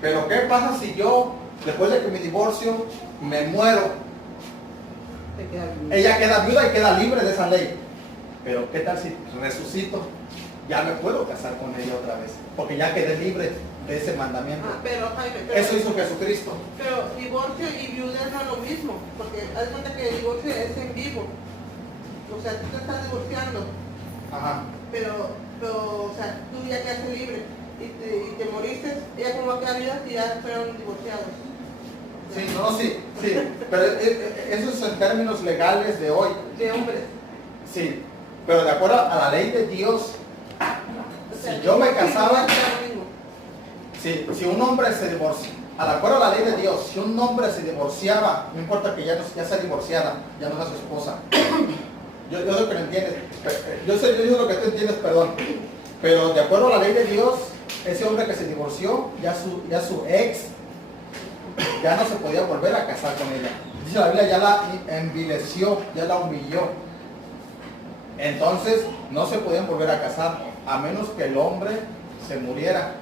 Pero ¿qué pasa si yo, después de que me divorcio, me muero? Te queda bien. Ella queda viuda y queda libre de esa ley. Pero ¿qué tal si resucito? Ya me puedo casar con ella otra vez, porque ya quedé libre de ese mandamiento. Pero Jaime, Eso hizo Jesucristo. pero divorcio y viuda no es lo mismo, porque haz cuenta que el divorcio es en vivo. O sea, tú te estás divorciando, Ajá. pero o sea, tú ya quedaste libre y te moriste, ella como va a quedar viuda si ya fueron divorciados. Sí, no, sí. Pero eso es en términos legales de hoy. De hombres. Sí. Pero de acuerdo a la ley de Dios, O sea, si yo me divorcio y casaba, viuda es lo mismo. si un hombre se divorcia, de acuerdo a la ley de Dios, si un hombre se divorciaba, no importa que ya sea divorciada, ya no es su esposa. Yo sé lo que no entiendes. Yo sé lo que tú entiendes, perdón. Pero de acuerdo a la ley de Dios, ese hombre que se divorció, ya su ex, ya no se podía volver a casar con ella. Dice la Biblia, ya la envileció, ya la humilló. Entonces, no se podían volver a casar, a menos que el hombre se muriera.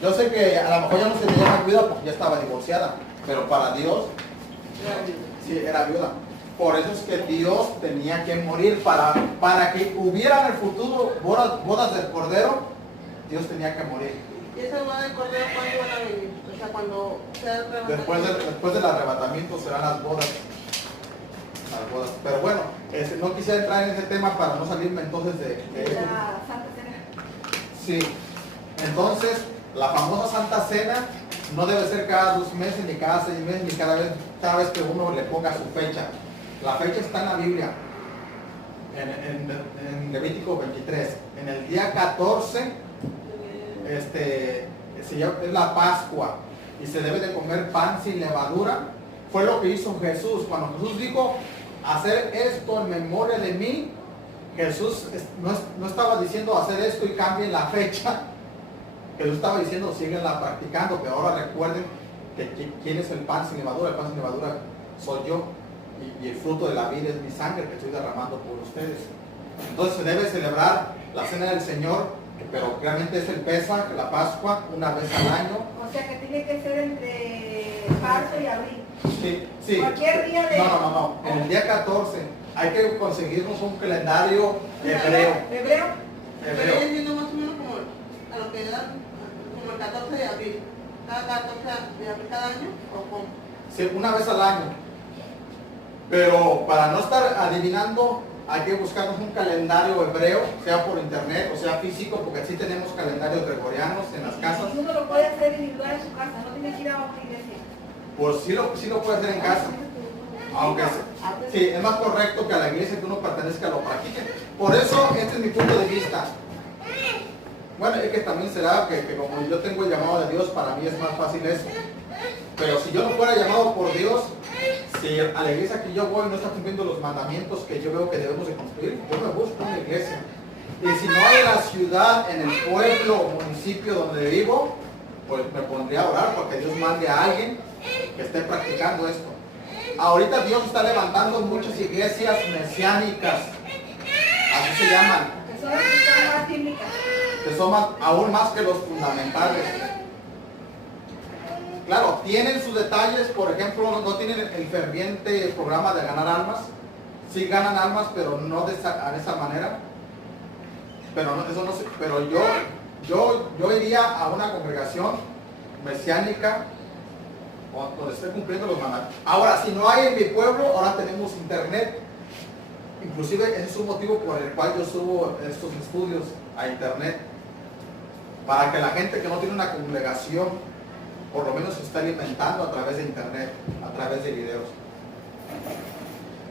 Yo sé que a lo mejor ya no se le llama viuda porque ya estaba divorciada, pero para Dios, sí, era viuda. Por eso es que Dios tenía que morir para que hubiera en el futuro bodas del Cordero. Dios tenía que morir. ¿Y esa boda del cordero cuándo van a venir? O sea, cuando sea el arrebatamiento. Después del arrebatamiento serán las bodas. Pero bueno, no quisiera entrar en ese tema para no salirme entonces de eso. La Santa Cena. Sí. Entonces, la famosa Santa Cena no debe ser cada 2 meses, ni cada 6 meses, ni cada vez que uno le ponga su fecha. La fecha está en la Biblia, en Levítico 23. En el día 14, es la Pascua y se debe de comer pan sin levadura. Fue lo que hizo Jesús. Cuando Jesús dijo, hacer esto en memoria de mí, Jesús no estaba diciendo hacer esto y cambien la fecha. Jesús estaba diciendo, síguenla practicando, que ahora recuerden que quién es el pan sin levadura. El pan sin levadura soy yo. Y el fruto de la vida es mi sangre que estoy derramando por ustedes. Entonces se debe celebrar la Cena del Señor, pero realmente es el Pesaj, la Pascua, una vez al año. O sea que tiene que ser entre marzo y abril. Sí. Cualquier día de... No. En el día 14 hay que conseguirnos un calendario hebreo. ¿Hebreo? Pero viene siendo más o menos como a lo que da como el 14 de abril. Cada 14 de abril cada año o cómo. Sí, una vez al año. Pero para no estar adivinando, hay que buscarnos un calendario hebreo, sea por internet o sea físico, porque sí tenemos calendarios gregorianos en las casas. Uno lo puede hacer individual en su casa, no tiene que ir a una iglesia. Pues sí lo puede hacer en casa. Aunque sí, es más correcto que a la iglesia que uno pertenezca lo practique. Por eso, este es mi punto de vista. Bueno, es que también será que como yo tengo el llamado de Dios, para mí es más fácil eso. Pero si yo no fuera llamado por Dios, si a la iglesia que yo voy no está cumpliendo los mandamientos que yo veo que debemos de cumplir, yo me busco una iglesia. Y si no hay en la ciudad, en el pueblo o municipio donde vivo, pues me pondría a orar porque Dios mande a alguien que esté practicando esto. Ahorita Dios está levantando muchas iglesias mesiánicas, así se llaman, Que son las que son más bíblicas. que son aún más que los fundamentales. Claro, tienen sus detalles, por ejemplo, no tienen el ferviente programa de ganar almas. Sí ganan almas, pero no de esa manera. Pero no, eso no sé. Pero yo iría a una congregación mesiánica donde esté cumpliendo los mandamientos. Ahora, si no hay en mi pueblo, ahora tenemos internet. Inclusive ese es un motivo por el cual yo subo estos estudios a internet. Para que la gente que no tiene una congregación por lo menos se está alimentando a través de internet, a través de videos.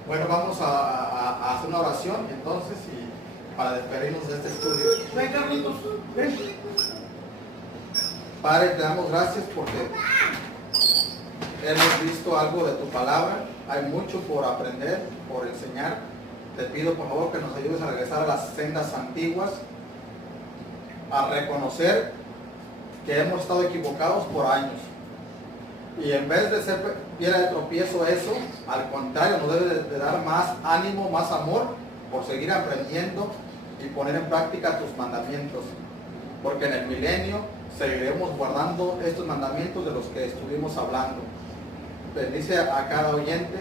Bueno, vamos a hacer una oración entonces y para despedirnos de este estudio. Ven, Carlitos, ven. Padre, te damos gracias porque hemos visto algo de tu palabra. Hay mucho por aprender, por enseñar. Te pido por favor que nos ayudes a regresar a las sendas antiguas, a reconocer que hemos estado equivocados por años, Y en vez de ser piedra de tropiezo eso, al contrario, nos debe de dar más ánimo, más amor por seguir aprendiendo y poner en práctica tus mandamientos. Porque en el milenio seguiremos guardando estos mandamientos de los que estuvimos hablando. Bendice a cada oyente,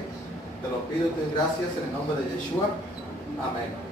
te lo pido y te doy gracias en el nombre de Yeshua. Amén.